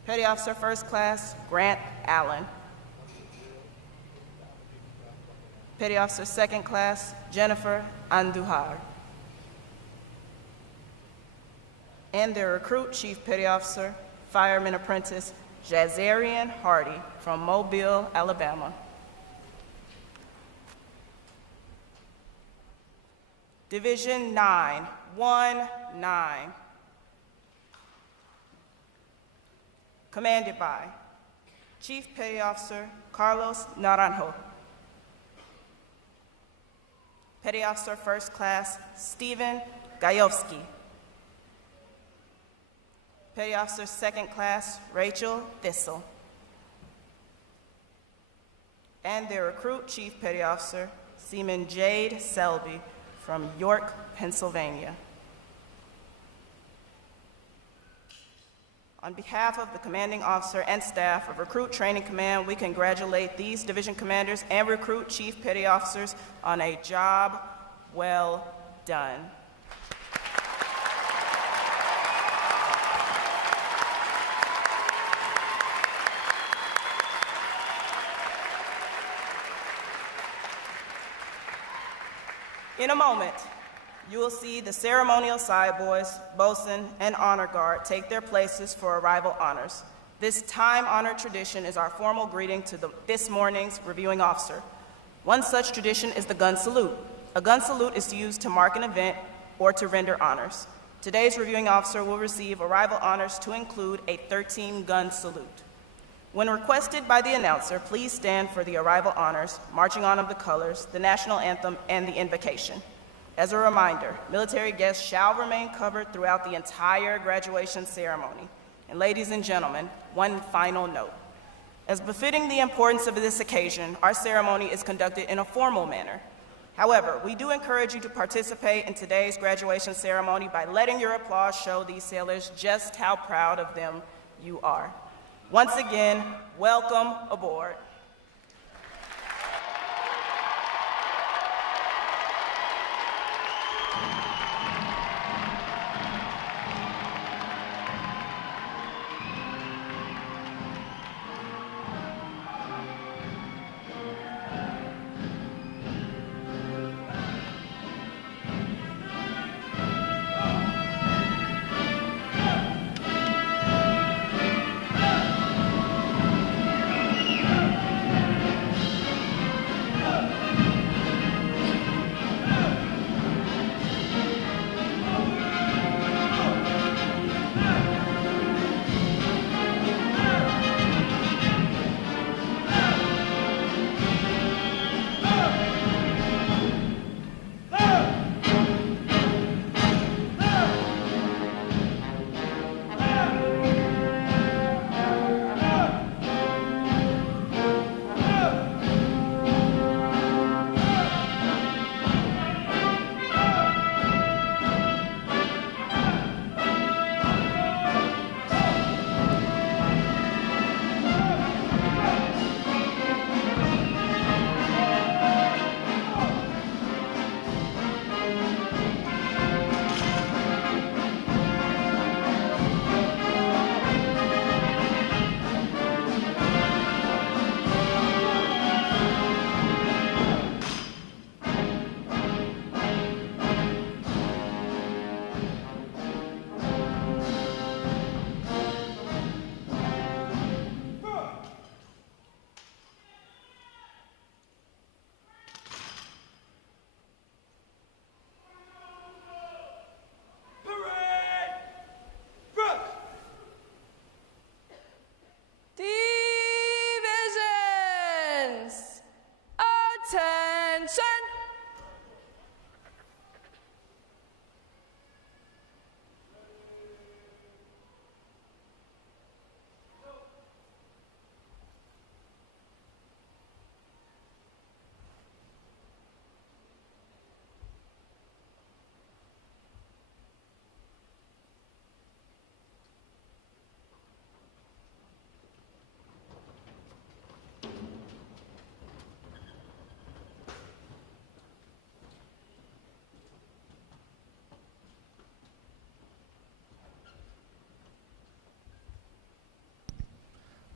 Petty Officer First Class Grant Allen. Petty Officer Second Class Jennifer Andujar. And their recruit Chief Petty Officer Fireman Apprentice Jazarian Hardy from Mobile, Alabama. Division 9, 1-9. Commanded by Chief Petty Officer Carlos Naranjo. Petty Officer First Class Stephen Gajowski. Petty Officer Second Class Rachel Thistle. And their recruit Chief Petty Officer Seaman Jade Selby from York, Pennsylvania. On behalf of the commanding officer and staff of Recruit Training Command, we congratulate these division commanders and recruit chief petty officers on a job well done. In a moment, you will see the ceremonial side boys, bosun, and honor guard take their places for arrival honors. This time-honored tradition is our formal greeting to this morning's reviewing officer. One such tradition is the gun salute. A gun salute is used to mark an event or to render honors. Today's reviewing officer will receive arrival honors to include a 13-gun salute. When requested by the announcer, please stand for the arrival honors, marching on of the colors, the national anthem, and the invocation. As a reminder, military guests shall remain covered throughout the entire graduation ceremony. And ladies and gentlemen, one final note. As befitting the importance of this occasion, our ceremony is conducted in a formal manner. However, we do encourage you to participate in today's graduation ceremony by letting your applause show these sailors just how proud of them you are. Once again, welcome aboard.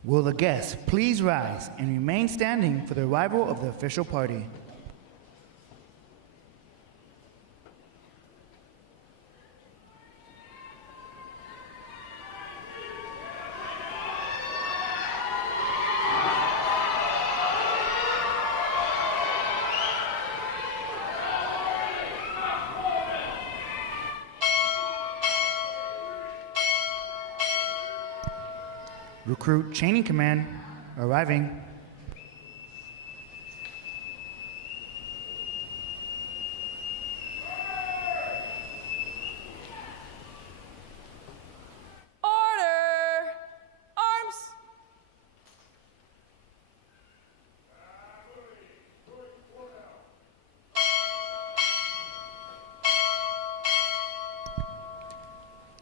Will the guests please rise and remain standing for the arrival of the official party? Recruit Training Command arriving. Order! Arms!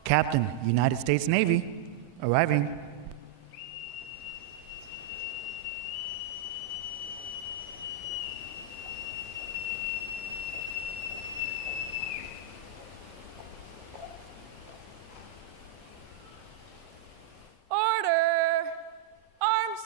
Captain, United States Navy, arriving. Order! Arms!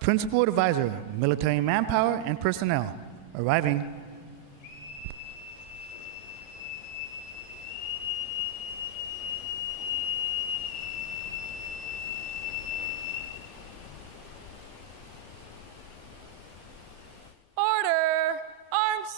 Principal Advisor, Military Manpower and Personnel, arriving. Order! Arms!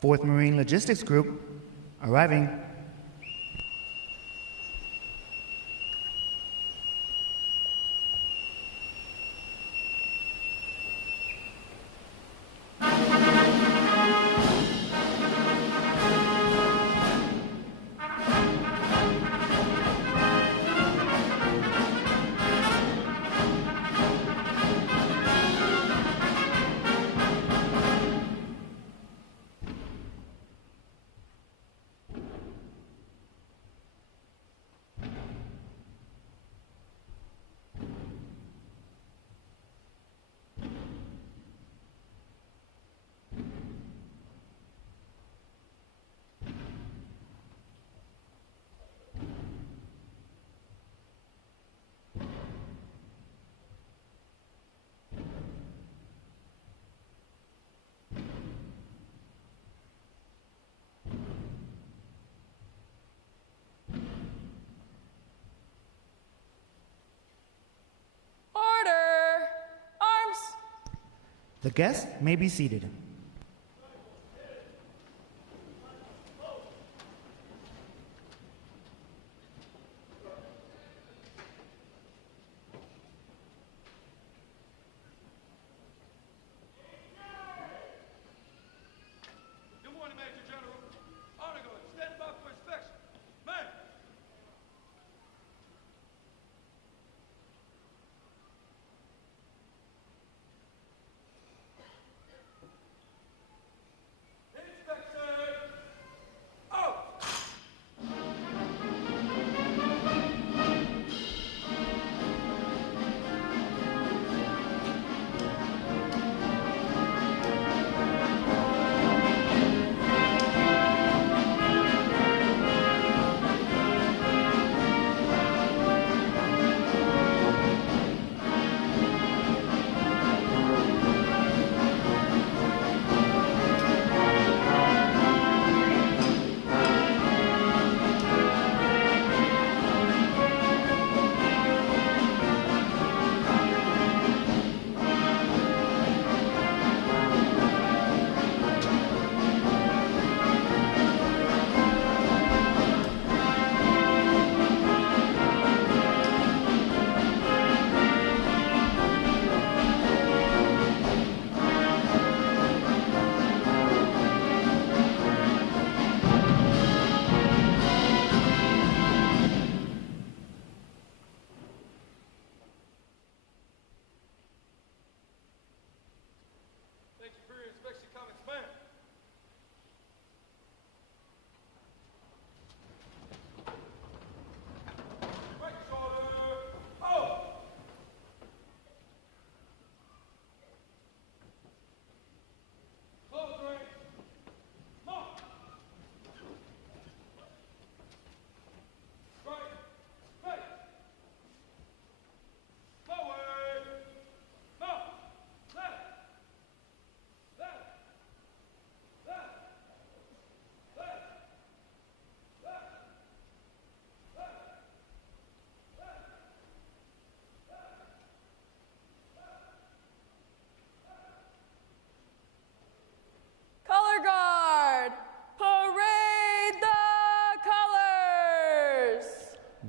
Fourth Marine Logistics Group, arriving. Order! Arms! The guests may be seated. Good morning, Major General. Honor Guard, stand by for inspection. Man!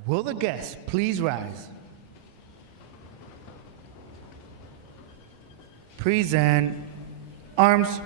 Will the guests please rise? Present. Arms.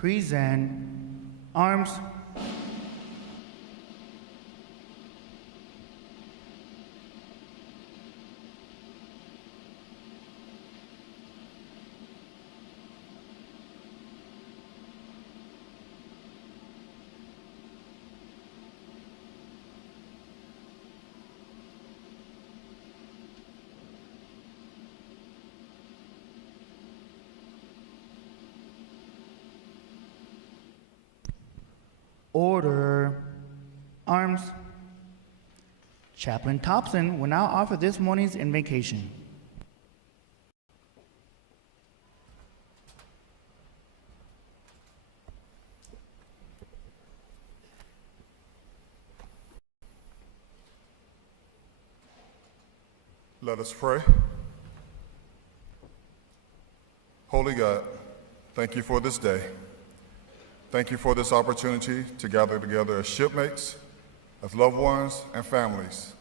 Present. Arms. Order. Arms. Chaplain Thompson will now offer this morning's invocation. Let us pray. Holy God, thank you for this day. Thank you for this opportunity to gather together as shipmates, as loved ones, and families.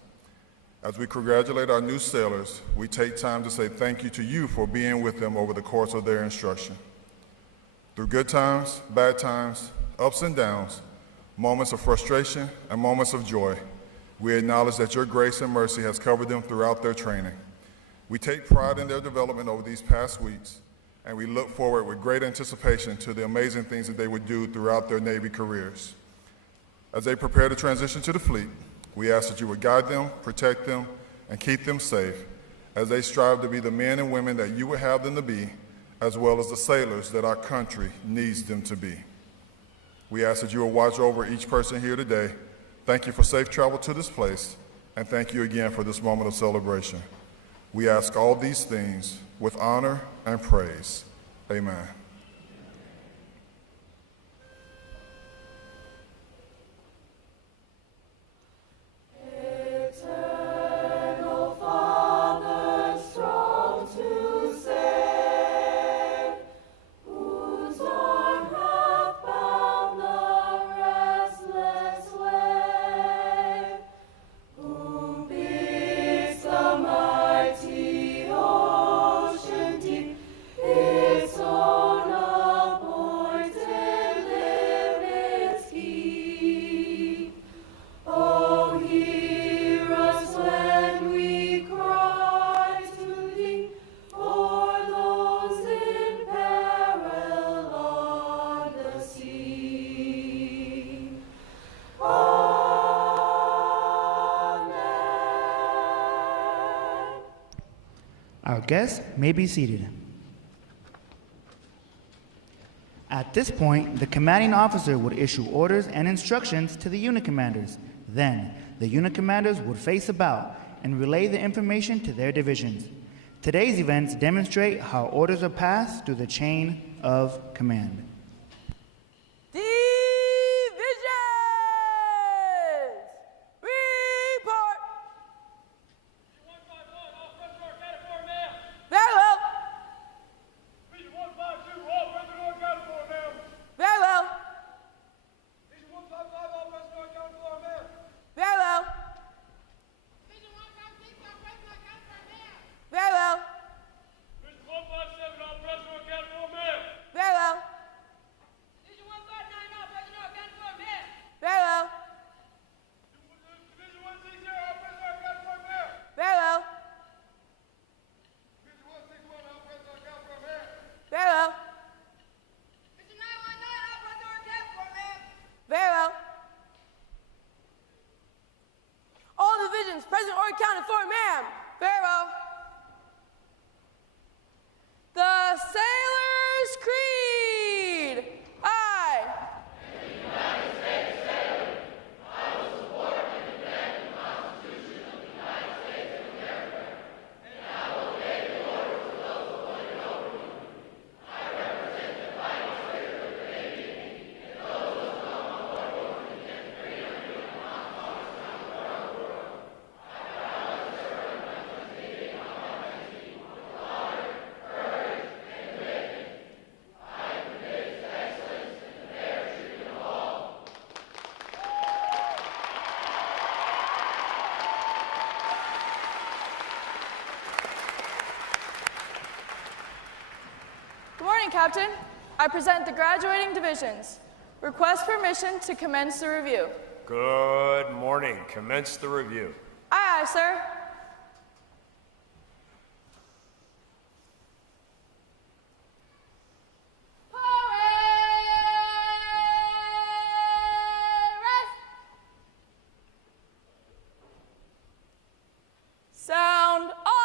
As we congratulate our new sailors, we take time to say thank you to you for being with them over the course of their instruction. Through good times, bad times, ups and downs, moments of frustration, and moments of joy, we acknowledge that your grace and mercy has covered them throughout their training. We take pride in their development over these past weeks, and we look forward with great anticipation to the amazing things that they would do throughout their Navy careers. As they prepare to transition to the fleet, we ask that you would guide them, protect them, and keep them safe as they strive to be the men and women that you would have them to be, as well as the sailors that our country needs them to be. We ask that you will watch over each person here today. Thank you for safe travel to this place, and thank you again for this moment of celebration. We ask all these things with honor and praise. Amen. Our guests may be seated. At this point, the commanding officer would issue orders and instructions to the unit commanders. Then, the unit commanders would face about and relay the information to their divisions. Today's events demonstrate how orders are passed through the chain of command. Present or accounted for, ma'am. Very well. The Sailor's Creed. I. The United States sailor. I will support and defend the Constitution of the United States of America, and I will obey the orders of those appointed over me. I represent the fighting spirit of the Navy and those who have come on board working against freedom and non-commerce around the world. Good morning, Captain. I present the graduating divisions. Request permission to commence the review. Good morning. Commence the review. Aye, aye, sir. Sound off.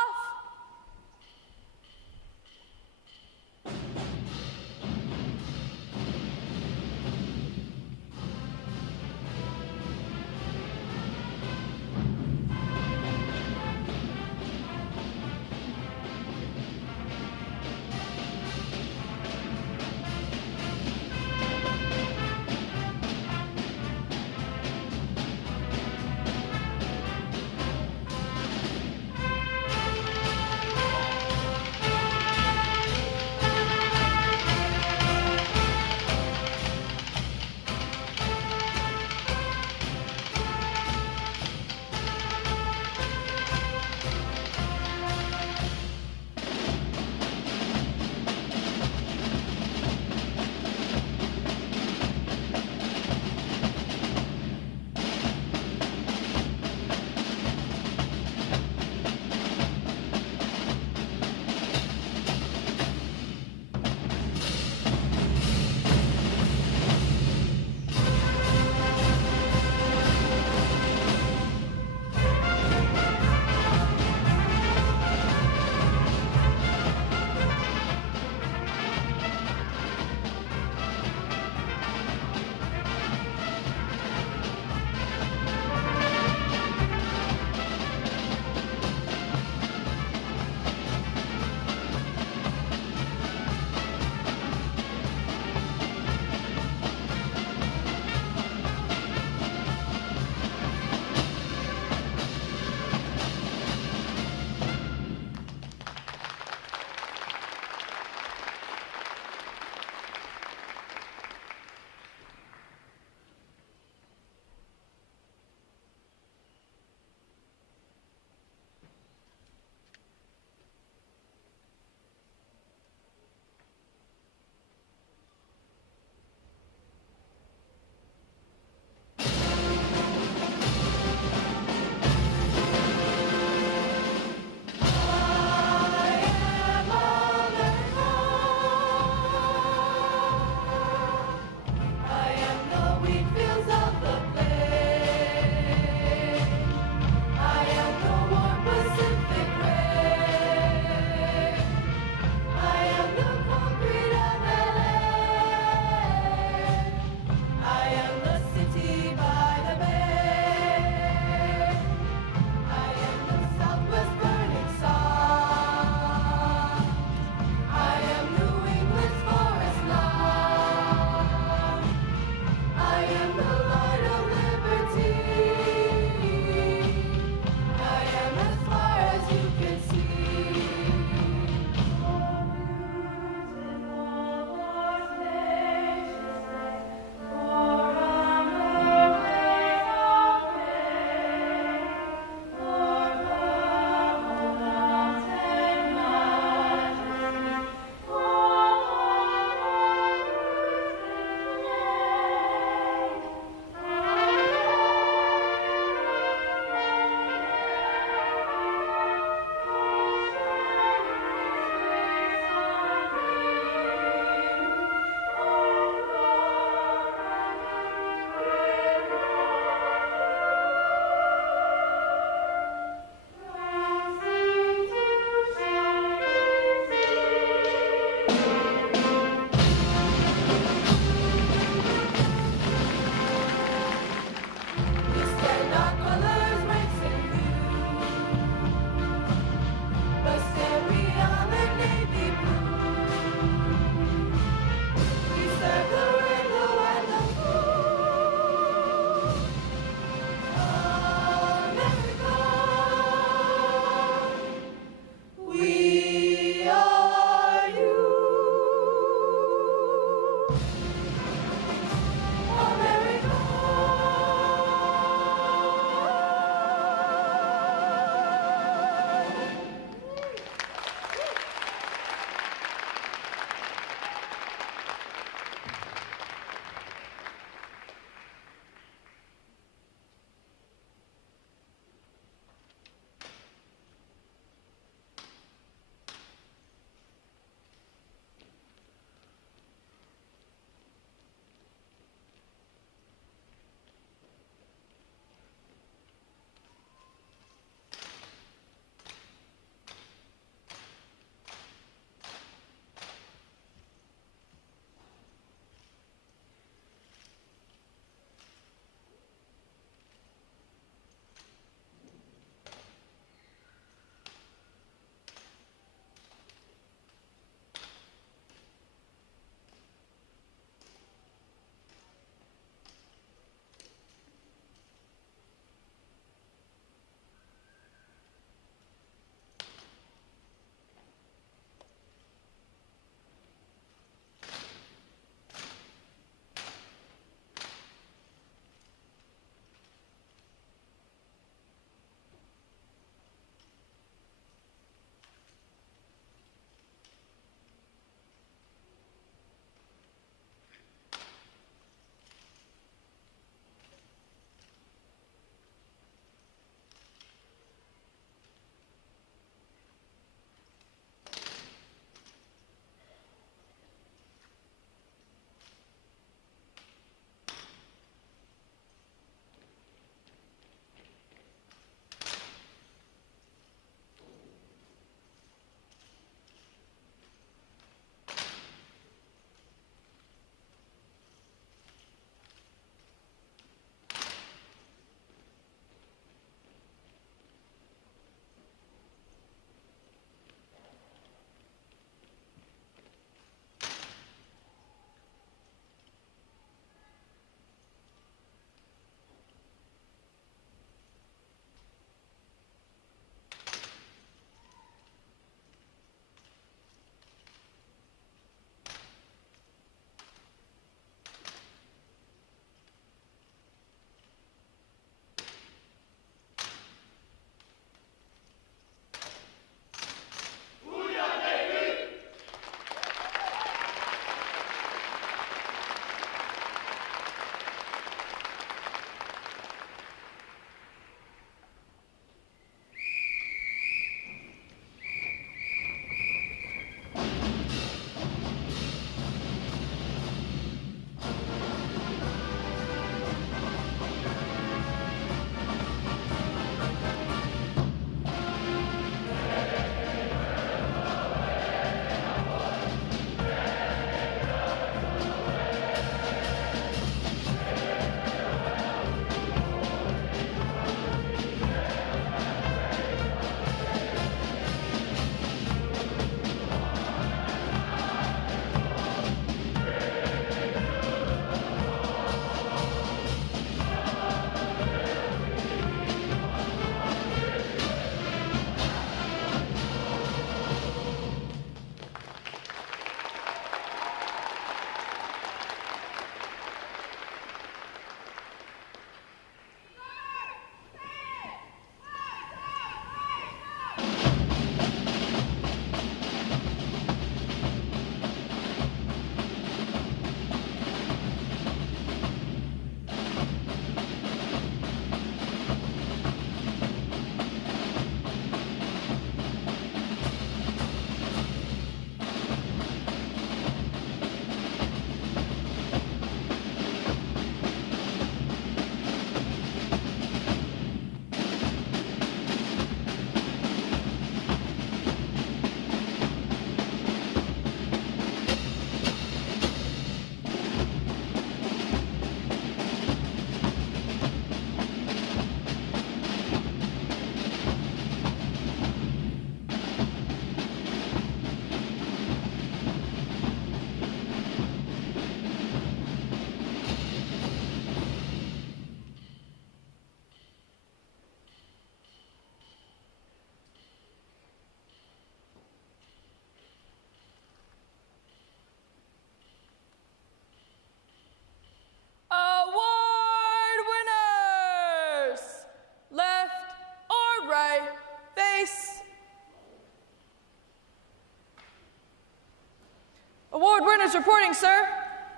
Award winners reporting, sir.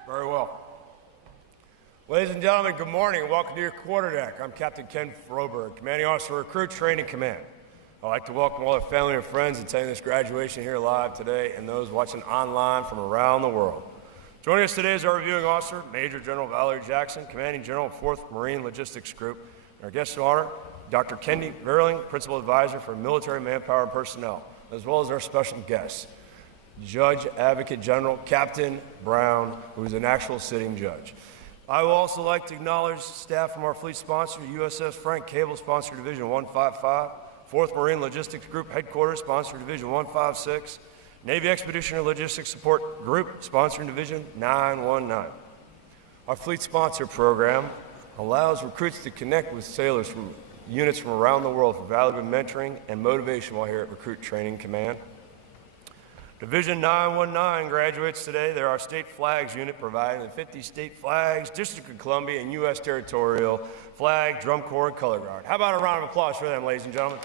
Very well. Ladies and gentlemen, good morning and welcome to your quarterdeck. I'm Captain Ken Froberg, Commanding Officer, Recruit Training Command. I'd like to welcome all our family and friends attending this graduation here live today and those watching online from around the world. Joining us today is our reviewing officer, Major General Valerie Jackson, Commanding General of 4th Marine Logistics Group, and our guest of honor, Dr. Kendi Verling, Principal Advisor for Military Manpower and Personnel, as well as our special guest, Judge Advocate General Captain Brown, who is an actual sitting judge. I would also like to acknowledge staff from our fleet sponsor, USS Frank Cable, sponsor Division 155, 4th Marine Logistics Group Headquarters, sponsor Division 156, Navy Expeditionary Logistics Support Group, sponsoring Division 919. Our fleet sponsor program allows recruits to connect with sailors from units from around the world for valuable mentoring and motivation while here at Recruit Training Command. Division 919 graduates today. They're our state flags unit providing the 50 state flags, District of Columbia, and U.S. territorial flag, drum corps, and color guard. How about a round of applause for them, ladies and gentlemen?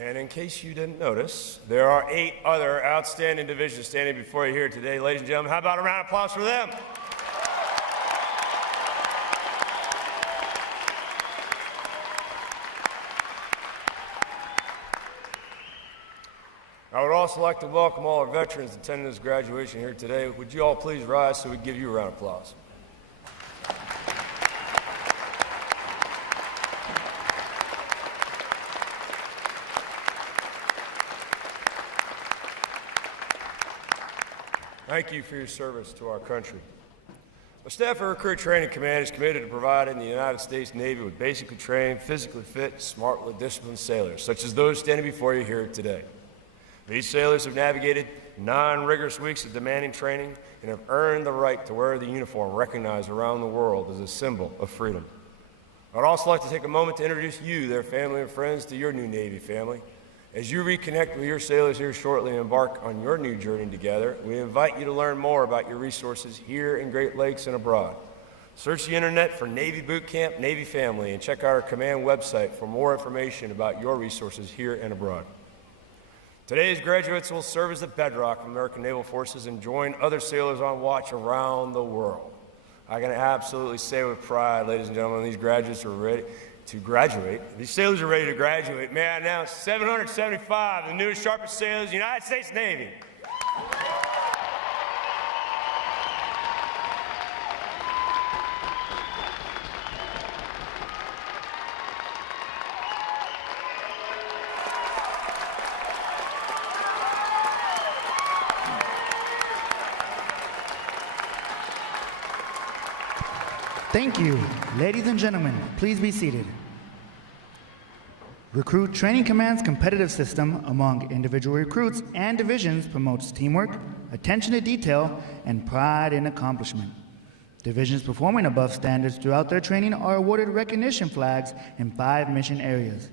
And in case you didn't notice, there are 8 other outstanding divisions standing before you here today. Ladies and gentlemen, how about a round of applause for them? I would also like to welcome all our veterans attending this graduation here today. Would you all please rise so we give you a round of applause? Thank you for your service to our country. The staff of Recruit Training Command is committed to providing the United States Navy with basically trained, physically fit, smartly disciplined sailors, such as those standing before you here today. These sailors have navigated 9 rigorous weeks of demanding training and have earned the right to wear the uniform recognized around the world as a symbol of freedom. I'd also like to take a moment to introduce you, their family and friends, to your new Navy family. As you reconnect with your sailors here shortly and embark on your new journey together, we invite you to learn more about your resources here in Great Lakes and abroad. Search the internet for Navy Bootcamp, Navy Family, and check out our command website for more information about your resources here and abroad. Today's graduates will serve as the bedrock of American naval forces and join other sailors on watch around the world. I can absolutely say with pride, ladies and gentlemen, these graduates are ready to graduate. These sailors are ready to graduate. May I announce 775, the newest, sharpest sailors of the United States Navy. Thank you. Ladies and gentlemen, please be seated. Recruit Training Command's competitive system among individual recruits and divisions promotes teamwork, attention to detail, and pride in accomplishment. Divisions performing above standards throughout their training are awarded recognition flags in 5 mission areas: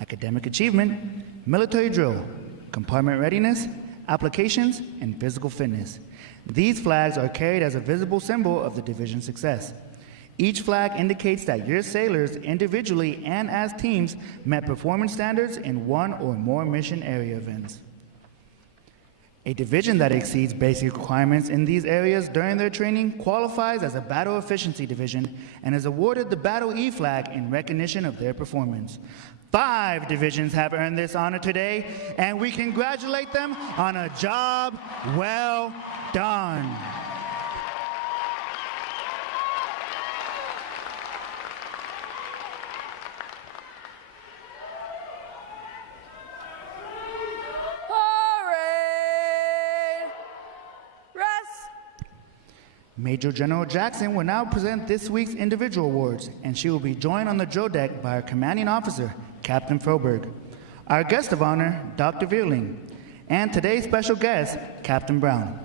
academic achievement, military drill, compartment readiness, applications, and physical fitness. These flags are carried as a visible symbol of the division's success. Each flag indicates that your sailors, individually and as teams, met performance standards in 1 or more mission area events. A division that exceeds basic requirements in these areas during their training qualifies as a Battle Efficiency Division and is awarded the Battle E flag in recognition of their performance. 5 divisions have earned this honor today, and we congratulate them on a job well done. Major General Jackson will now present this week's individual awards, and she will be joined on the drill deck by our commanding officer, Captain Froberg, our guest of honor, Dr. Verling, and today's special guest, Captain Brown.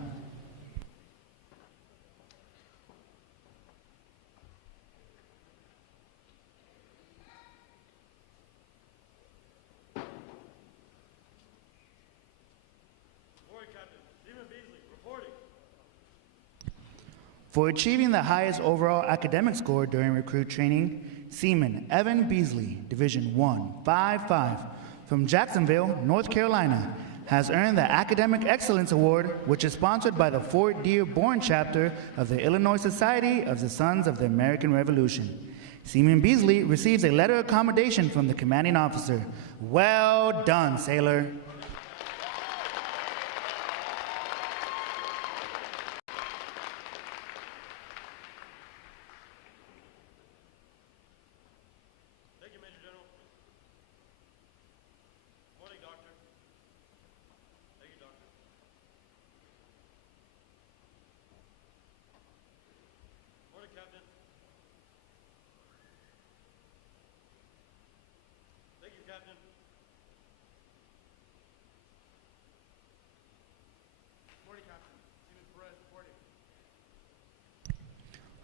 For achieving the highest overall academic score during recruit training, Seaman Evan Beasley, Division 155, from Jacksonville, North Carolina, has earned the Academic Excellence Award, which is sponsored by the Fort Dearborn chapter of the Illinois Society of the Sons of the American Revolution. Seaman Beasley receives a letter of commendation from the commanding officer. Well done, sailor.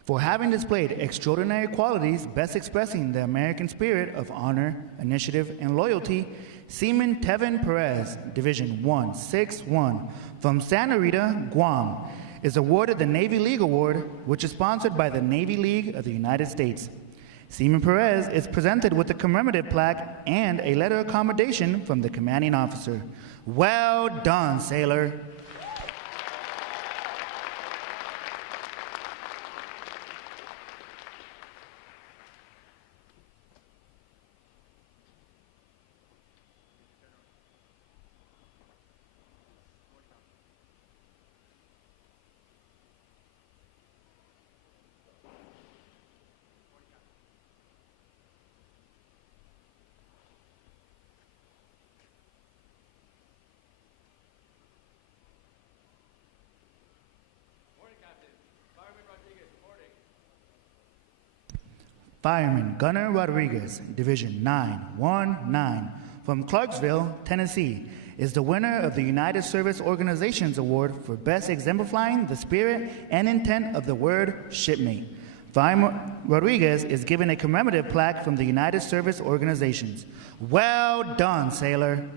For having displayed extraordinary qualities best expressing the American spirit of honor, initiative, and loyalty, Seaman Tevin Perez, Division 161, from Santa Rita, Guam, is awarded the Navy League Award, which is sponsored by the Navy League of the United States. Seaman Perez is presented with a commemorative plaque and a letter of commendation from the commanding officer. Well done, sailor. Fireman Gunnar Rodriguez, Division 919, from Clarksville, Tennessee, is the winner of the United Service Organizations Award for Best Exemplifying the Spirit and Intent of the Word Shipmate. Fireman Rodriguez is given a commemorative plaque from the United Service Organizations. Well done, sailor.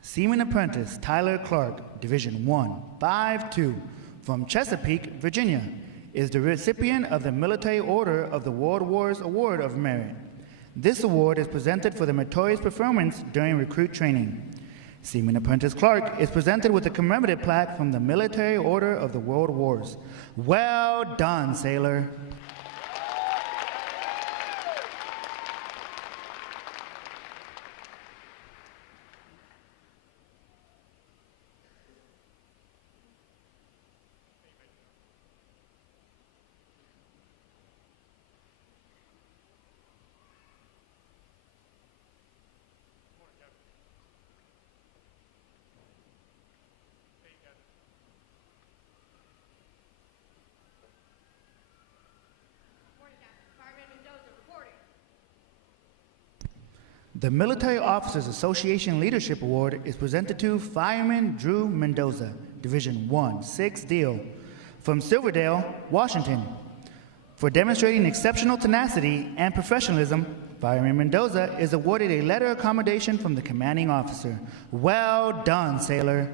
Seaman Apprentice Tyler Clark, Division 152, from Chesapeake, Virginia, is the recipient of the Military Order of the World Wars Award of Merit. This award is presented for the meritorious performance during recruit training. Seaman Apprentice Clark is presented with a commemorative plaque from the Military Order of the World Wars. Well done, sailor. The Military Officers Association Leadership Award is presented to Fireman Drew Mendoza, Division 1-6 Deal, from Silverdale, Washington. For demonstrating exceptional tenacity and professionalism, Fireman Mendoza is awarded a letter of commendation from the commanding officer. Well done, sailor.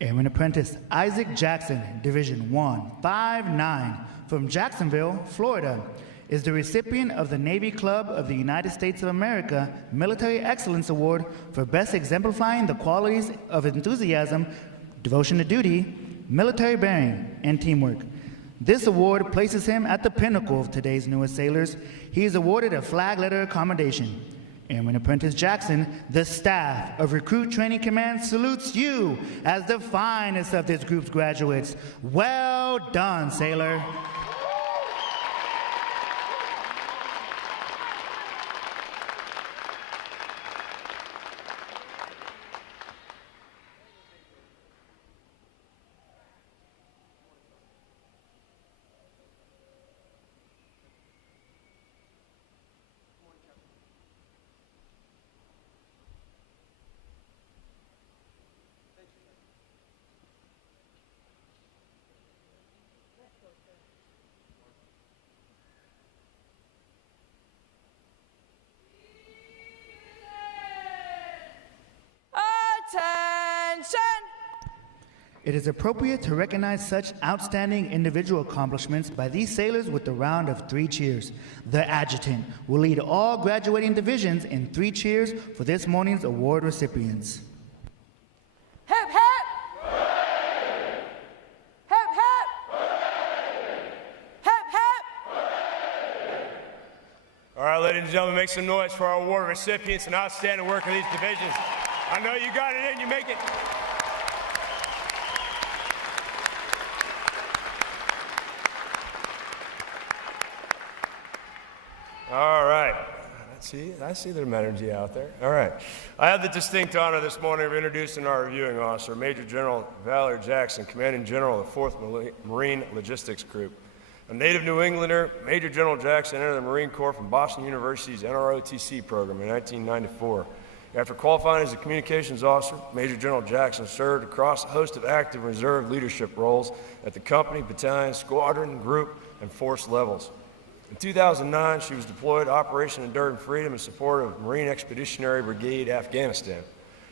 Airman Apprentice Isaac Jackson, Division 159, from Jacksonville, Florida, is the recipient of the Navy Club of the United States of America Military Excellence Award for best exemplifying the qualities of enthusiasm, devotion to duty, military bearing, and teamwork. This award places him at the pinnacle of today's newest sailors. He is awarded a flag letter of commendation. Airman Apprentice Jackson, the staff of Recruit Training Command salutes you as the finest of this group's graduates. Well done, sailor. Attention! It is appropriate to recognize such outstanding individual accomplishments by these sailors with a round of 3 cheers. The adjutant will lead all graduating divisions in 3 cheers for this morning's award recipients. Hip hip! Hip hip! Hip hip! All right, ladies and gentlemen, make some noise for our award recipients and outstanding work of these divisions. I know you got it in, you make it. All right. I see there's energy out there. All right. I have the distinct honor this morning of introducing our reviewing officer, Major General Valerie Jackson, Commanding General of the 4th Marine Logistics Group. A native New Englander, Major General Jackson entered the Marine Corps from Boston University's RTC program in 1994. After qualifying as a communications officer, Major General Jackson served across a host of active reserve leadership roles at the company, battalion, squadron, group, and force levels. In 2009, she was deployed to Operation Enduring Freedom in support of Marine Expeditionary Brigade, Afghanistan.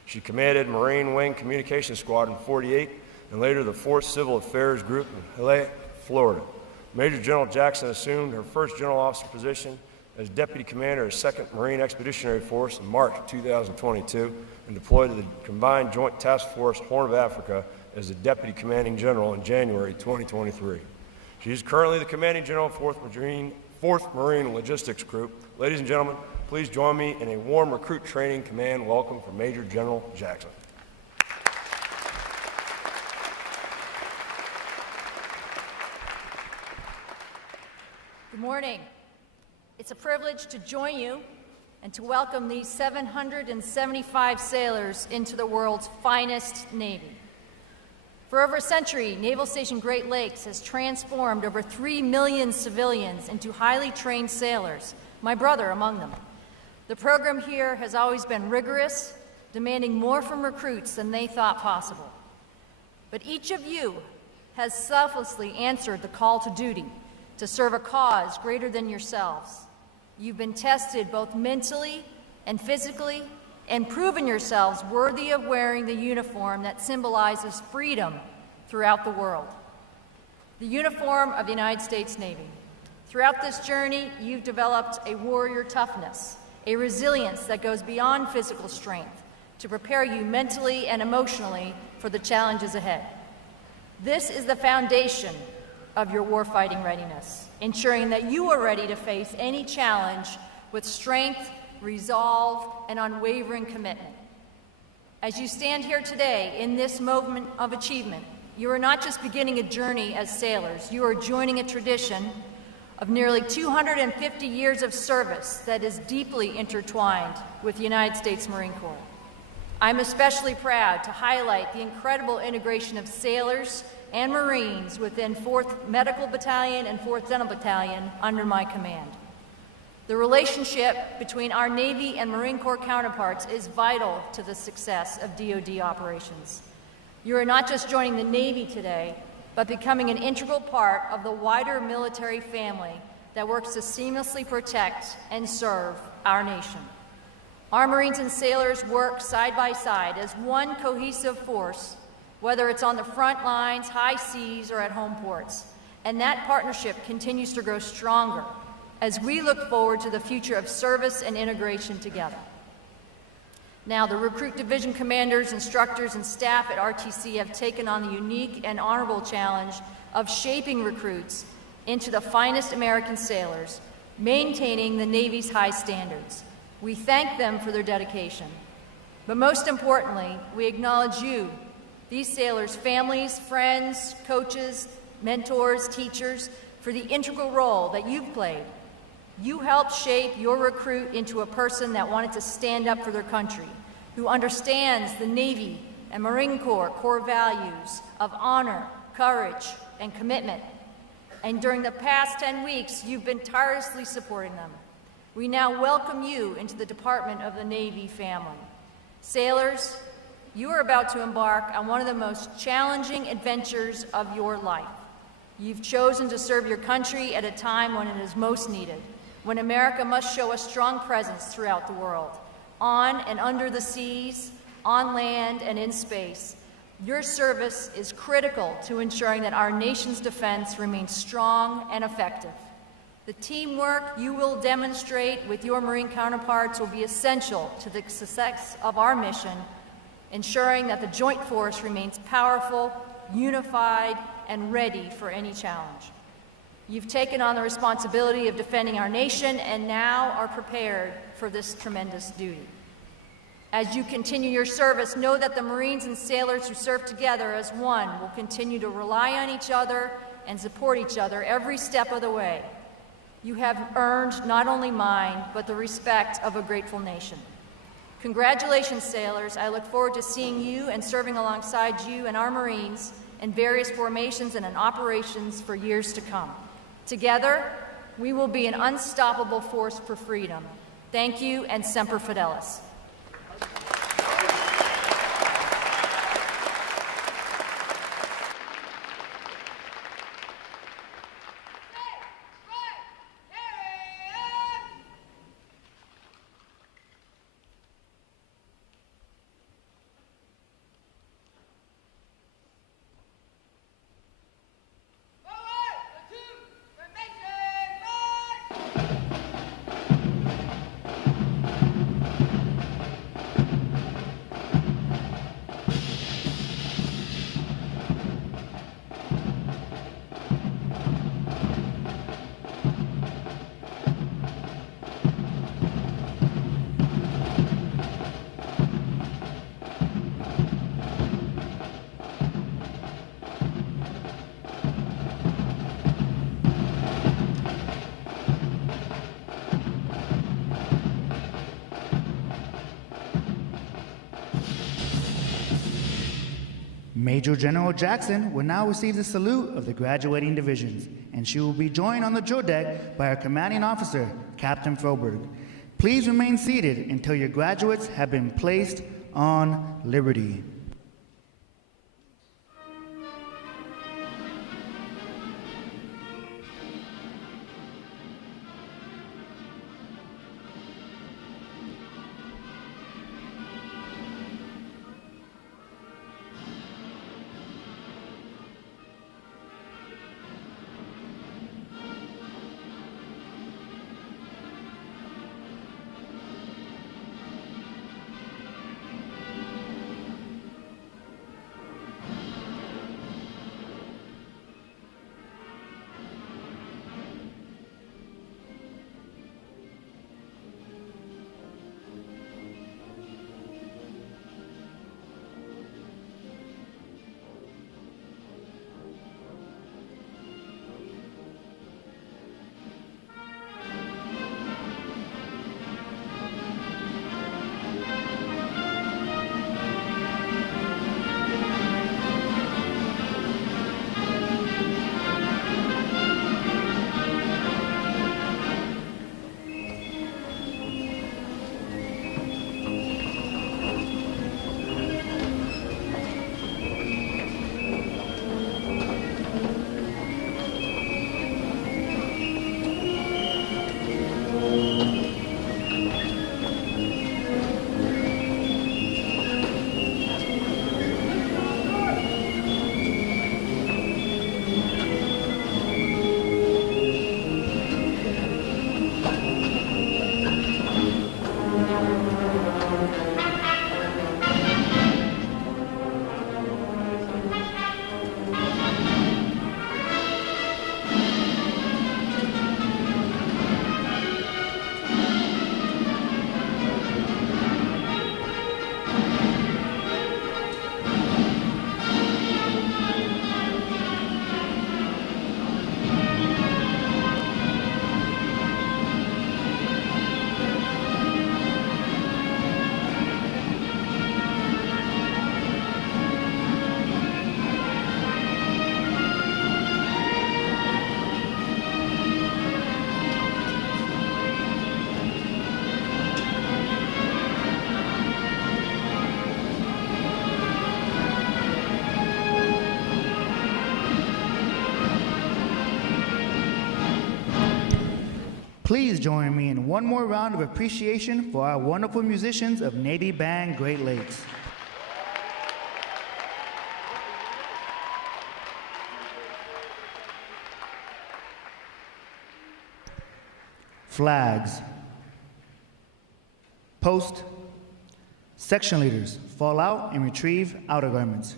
She commanded Marine Wing Communications Squadron 48 and later the 4th Civil Affairs Group in Hialeah, Florida. Major General Jackson assumed her first general officer position as Deputy Commander of 2nd Marine Expeditionary Force in March 2022 and deployed to the Combined Joint Task Force Horn of Africa as the Deputy Commanding General in January 2023. She is currently the Commanding General of 4th Marine Logistics Group. Ladies and gentlemen, please join me in a warm Recruit Training Command welcome for Major General Jackson. Good morning. It's a privilege to join you and to welcome these 775 sailors into the world's finest Navy. For over a century, Naval Station Great Lakes has transformed over 3 million civilians into highly trained sailors, my brother among them. The program here has always been rigorous, demanding more from recruits than they thought possible. But each of you has selflessly answered the call to duty to serve a cause greater than yourselves. You've been tested both mentally and physically and proven yourselves worthy of wearing the uniform that symbolizes freedom throughout the world. The uniform of the United States Navy. Throughout this journey, you've developed a warrior toughness, a resilience that goes beyond physical strength to prepare you mentally and emotionally for the challenges ahead. This is the foundation of your warfighting readiness, ensuring that you are ready to face any challenge with strength, resolve, and unwavering commitment. As you stand here today in this moment of achievement, you are not just beginning a journey as sailors, you are joining a tradition of nearly 250 years of service that is deeply intertwined with the United States Marine Corps. I'm especially proud to highlight the incredible integration of sailors and Marines within 4th Medical Battalion and 4th Dental Battalion under my command. The relationship between our Navy and Marine Corps counterparts is vital to the success of DoD operations. You are not just joining the Navy today, but becoming an integral part of the wider military family that works to seamlessly protect and serve our nation. Our Marines and sailors work side by side as one cohesive force, whether it's on the front lines, high seas, or at home ports. And that partnership continues to grow stronger as we look forward to the future of service and integration together. Now, the recruit division commanders, instructors, and staff at RTC have taken on the unique and honorable challenge of shaping recruits into the finest American sailors, maintaining the Navy's high standards. We thank them for their dedication. But most importantly, we acknowledge you, these sailors' families, friends, coaches, mentors, teachers, for the integral role that you've played. You helped shape your recruit into a person that wanted to stand up for their country, who understands the Navy and Marine Corps core values of honor, courage, and commitment. And during the past 10 weeks, you've been tirelessly supporting them. We now welcome you into the Department of the Navy family. Sailors, you are about to embark on one of the most challenging adventures of your life. You've chosen to serve your country at a time when it is most needed, when America must show a strong presence throughout the world, on and under the seas, on land, and in space. Your service is critical to ensuring that our nation's defense remains strong and effective. The teamwork you will demonstrate with your Marine counterparts will be essential to the success of our mission, ensuring that the joint force remains powerful, unified, and ready for any challenge. You've taken on the responsibility of defending our nation and now are prepared for this tremendous duty. As you continue your service, know that the Marines and sailors who serve together as one will continue to rely on each other and support each other every step of the way. You have earned not only mine, but the respect of a grateful nation. Congratulations, sailors. I look forward to seeing you and serving alongside you and our Marines in various formations and in operations for years to come. Together, we will be an unstoppable force for freedom. Thank you, and Semper Fidelis. Major General Jackson will now receive the salute of the graduating divisions, and she will be joined on the drill deck by our commanding officer, Captain Froberg. Please remain seated until your graduates have been placed on liberty. Please join me in one more round of appreciation for our wonderful musicians of Navy Band Great Lakes. Flags. Post. Section leaders, fall out and retrieve outer garments.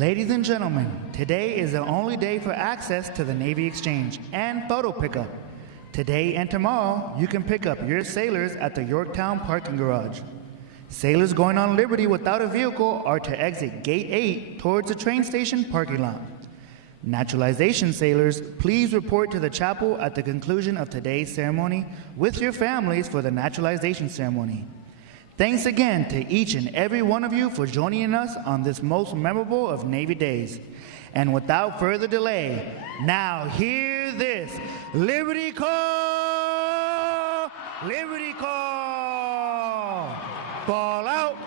Ladies and gentlemen, today is the only day for access to the Navy Exchange and photo pickup. Today and tomorrow, you can pick up your sailors at the Yorktown parking garage. Sailors going on Liberty without a vehicle are to exit Gate 8 towards the train station parking lot. Naturalization sailors, please report to the chapel at the conclusion of today's ceremony with your families for the naturalization ceremony. Thanks again to each and every one of you for joining us on this most memorable of Navy days. And without further delay, now hear this. Liberty call! Liberty call! Fall out!